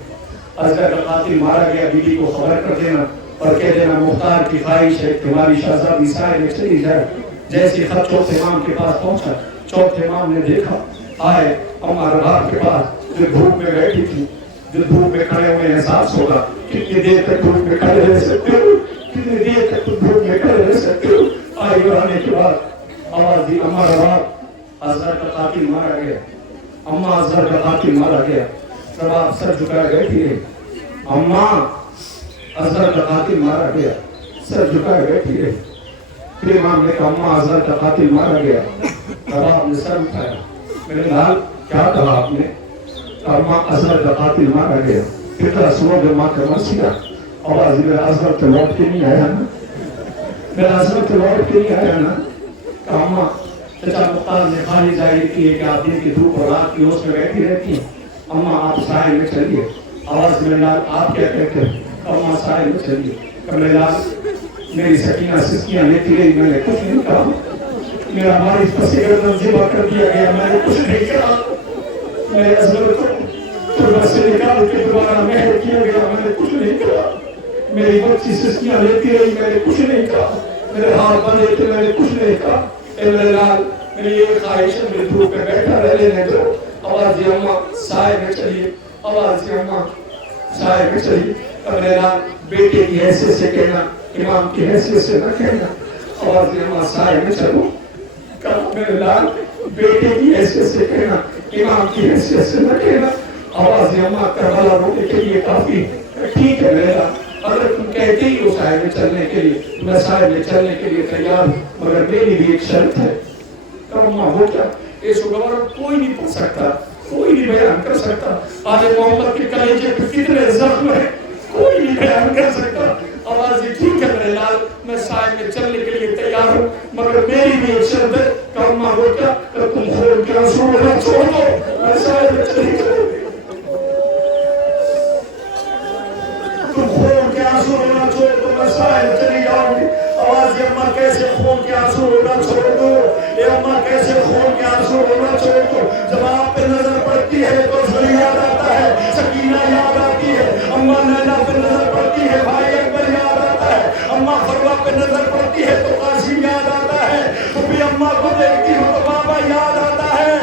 असगर का कातिल मारा गया, बीवी को खबर कर देना और कह देना मुख्तार की ख्वाहिश है कि हमारी शहजादी साहिब में चली जाए। जैसे खत चौथे इमाम के पास पहुंचा, चौथे इमाम ने देखा, आए अम्मा रबाब के पास जो धूप में बैठी थी, जो धूप में खड़े हुए एहसास होगा कितनी देर तक धूप में खड़े रह सकते हो, कितनी देर तक तुम धूप में खड़े रह सकते हो। आए आने के बाद आवाज दी, अम्मा रबाब असगर का कातिल मारा गया, अम्मा असगर का कातिल मारा गया। रबाब सर झुकाए बैठी रही, अम्मा असगर का कातिल मारा गया, सर झुकाए बैठी रही। फिर इमाम ने कहा अम्मा असगर का कातिल मारा गया। रबाब ने सर उठाया, मैंने कहा क्या कहा आपने? अम्मा असगर का कातिल मारा गया। फिर सुनो जब माँ का मसीहा आवाज मेरा असगर तो लौट के नहीं आया ना, मेरा असगर तो लौट के नहीं आया ना। अम्मा चचा मुख्तार ने खाली जाहिर की है कि आप दिन की धूप और रात की ओस में बैठी रहती हैं, अम्मा आप साए में चलिए। आवाज में लाल आप क्या कहते हैं? अम्मा साए में चलिए। कमरे लाल मेरी सकीना सिस्कियां लेती रही, मैंने कुछ नहीं कहा, میرا بھائی فصیح ذبح کر دیا گیا، میں نے کچھ نہیں کہا، میرے عظمت کو تربت سے نکال کے دوبارہ مہر کیا گیا، میں نے کچھ نہیں کہا، میری بچی سسکیاں لیتی رہی، میں نے کچھ نہیں کہا، میرے ہاتھ بندھے تھے، میں نے کچھ نہیں کہا۔ اے میرے لال، میری یہ خواہش ہے میرے دھوپ پہ بیٹھا رہ لینے دو، آواز دی اماں سائے میں چلیے، آواز دی اماں سائے میں چلیے۔ میرے لال، بیٹے کی حیثیت سے کہنا، امام کی حیثیت سے نہ کہنا، آواز دی اماں سائے میں چلو۔ میرے لال، بیٹے کی حیثیت سے کہنا، امام کی حیثیت سے نہ کہنا، آواز دی اماں کربلا رونے کے لیے کافی ٹھیک ہے میرے لال، اگر تم کہتے ہی ہو سائے میں چلنے کے لیے، میں سائے میں چلنے کے لیے تیار ہوں، مگر میری بھی ایک شرط ہے۔ اماں وہ کیا؟ اس گوارا کوئی نہیں پڑھ سکتا، کوئی نہیں بیان کر سکتا، آج محمد کے کلیجے پہ کتنے زخم ہے، کوئی نہیں بیان کر سکتا۔ آواز یہ ٹھیک ہے میرے لال، میں سائے میں چلنے کے لیے تیار ہوں، مگر میری بھی ایک شرط ہے کہ اماں وہ کیا؟ کہ تم خون کے آنسو نہ چھوڑ دو، میں سائے میں چلی جاؤں گی، تم خون کے آنسو نہ چھوڑ دو، میں سائے میں چلی جاؤں گی۔ آواز یہ اماں کیسے خون کے آنسو نہ چھوڑ دو، اے اماں کیسے خون کے آنسو نہ چھوڑ دو، جب آپ پہ نظر پڑتی ہے تو زلی یاد آتا ہے، سکینہ یاد آتی ہے، اماں نینا پہ نظر پڑتی ہے بھائی اکبر یاد آتا ہے، اماں فروا پہ نظر پڑتی ہے تو قاسم یاد آتا ہے، تو بھی اماں کو دیکھتی ہوں تو بابا یاد آتا ہے۔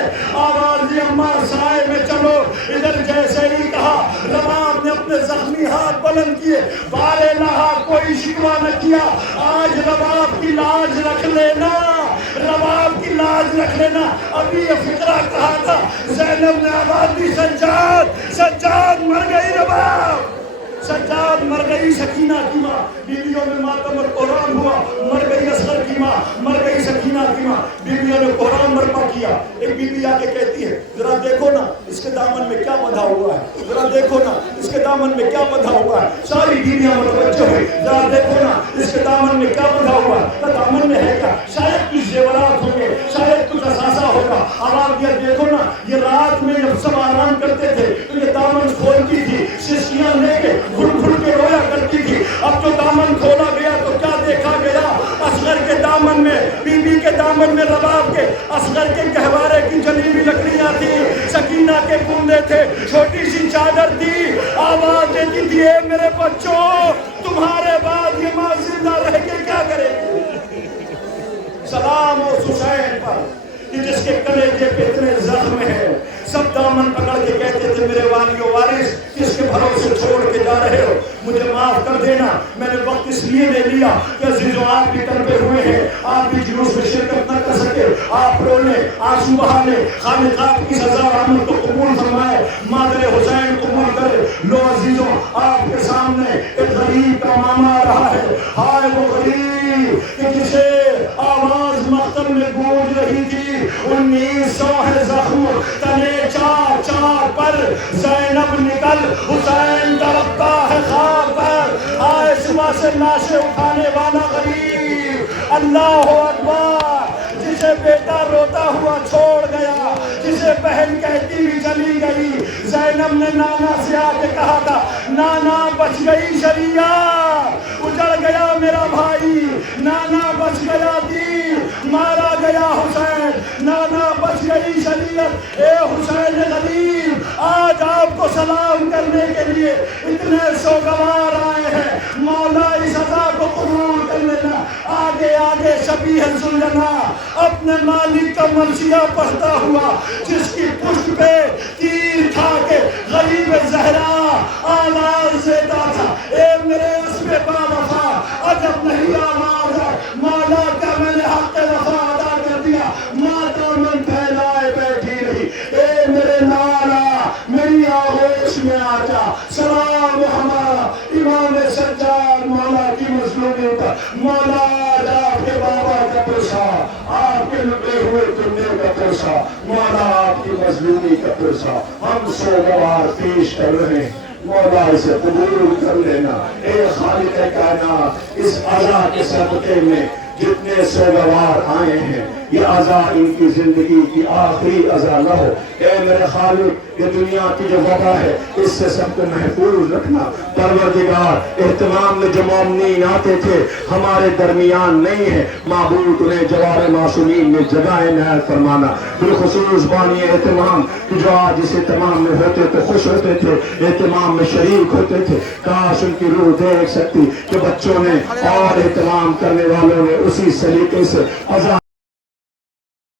آواز یہ اماں سائے میں چلو، ادھر جیسے ہی کہا رباب نے اپنے زخمی ہاتھ بلند کیے، بارے لہا کوئی شکوہ نہ کیا، آج رباب کی لاج رکھ لینا، رباب کی لاج رکھ لینا۔ ابھی یہ فقرہ کہا تھا، زینب نے آواز دی، سجاد سجاد مر گئی رباب، سجاد مر گئی سکینہ کی ماں، بیویوں میں ماتم اور قرآن ہوا، مر گئی اصغر کی ماں، مر گئی سکینہ کی ماں، بیویوں نے قرآن برپا کیا۔ ایک بیوی آ کے کہتی ہے، ذرا دیکھو نا اس کے دامن میں کیا بندھا ہوا ہے، ذرا دیکھو نا اس کے دامن میں کیا بندھا ہوا ہے، ساری بیویاں متوجہ ہوئی، ذرا دیکھو نا اس کے دامن میں کیا بندھا ہوا ہے، تو دامن میں ہے کیا؟ شاید کچھ زیورات ہوں گے، شاید کچھ اثاثہ ہوگا۔ آواز دیا، دیکھو نا یہ رات میں جب سب آرام کرتے تھے تو یہ دامن کھولتی تھی، سسکیاں لے کے گھڑ گھڑ کے رویا کرتی تھی، اب جو دامن کھولا گیا تو کیا دیکھا گیا؟ اصغر کے دامن میں، بی بی کے دامن میں رباب کے، اصغر کے گہوارے کی جلی ہوئی لکڑیاں تھی، سکینہ کے کندھے تھے، چھوٹی سی چادر تھی، آواز دیتی تھی، اے میرے بچوں تمہارے بعد یہ ماں زندہ رہ کے کیا کرے گی؟ سلام اس حسین پر کہ جس کے کلیجے پہ اتنے زخم ہیں، سب دامن پکڑ کے کہتے تھے، میرے والی و وارث کس کے بھروسے چھوڑ کے جا رہے ہو، مجھے معاف کر دینا، میں نے وقت اس لیے لے لیا کہ عزیزوں آپ بھی تڑپے ہوئے ہیں، آپ بھی جلوس میں شرکت نہ کر سکے، آپ رو لیں، آنسو بہا لیں، خالق آپ کی سزا رحمت کو قبول فرمائے، مادر حسین قبول کرے۔ لو عزیزوں، آپ کے سامنے ایک غریب کا معاملہ آ رہا ہے، ہائے وہ غریب کہ جسے آواز مقتل میں گونج رہی تھی، 1900 ہے زخم تنے چار چار پر، زینب نکل حسین تڑپتا ہے خواب پر، آئے صبح سے لاشیں اٹھانے والا غریب، اللہ اکبر، جسے بیٹا روتا ہوا چھوڑ گیا، جسے بہن کہتی بھی چلی گئی، زینب نے نانا سے آ کے کہا تھا، نانا بچ گئی شریعت، اجڑ گیا میرا بھائی، نانا بچ گیا دین، مارا گیا حسین، نانا بچ گئی شریعت، اے حسین غریب، آج آپ کو سلام کرنے کے لیے اتنے سوگوار آئے ہیں، مولا اس عطا کو قبول کر لینا۔ آگے آگے شبیہ الجنہ اپنے مالک کا مرثیہ پڑھتا ہوا، جس کی پشت پہ تیر کھا کے غریب زہرا آواز دیتا تھا، اے میرے اسم با وفا، عجب نہیں آواز ہے، مولا کا میں نے حق وفا ادا کر دیا، ماتا من پھیلائے بیٹھی رہی، اے میرے نانا میری آغوش میں آ جا، سلام ہمارا امام سجاد مولا کی مظلومی پر، مولا آپ کے بابا کا پرسا، آپ کے لٹے ہوئے کنڈے کا پرسا، مولا آپ کی مظلومی کا پرسا، ہم سوگوار پیش کر رہے ہیں، مولا اسے قبول کر لینا، اے خالق کائنات، اس عزا کے صدقے میں जितने सोगवार आए हैं ये अज़ा इनकी जिंदगी की आखिरी अज़ा न हो। ए मेरे खालिक ये दुनिया की जो वबा है इससे सबको महफूज रखना। परवरदिगार एहतमाम में जो मोमिनीन आते थे हमारे दरमियान नहीं है, माबूद उन्हें जवार मासूमीन में जगह इनायत फरमाना। बिलखुसूस बानी एहतमाम कि जो आज इस एहतमाम में होते तो खुश होते थे, एहतमाम में शरीक होते थे, काश उनकी रूह देख सकती कि बच्चों ने और एहतमाम करने वालों ने उसी सलीके से अज़ा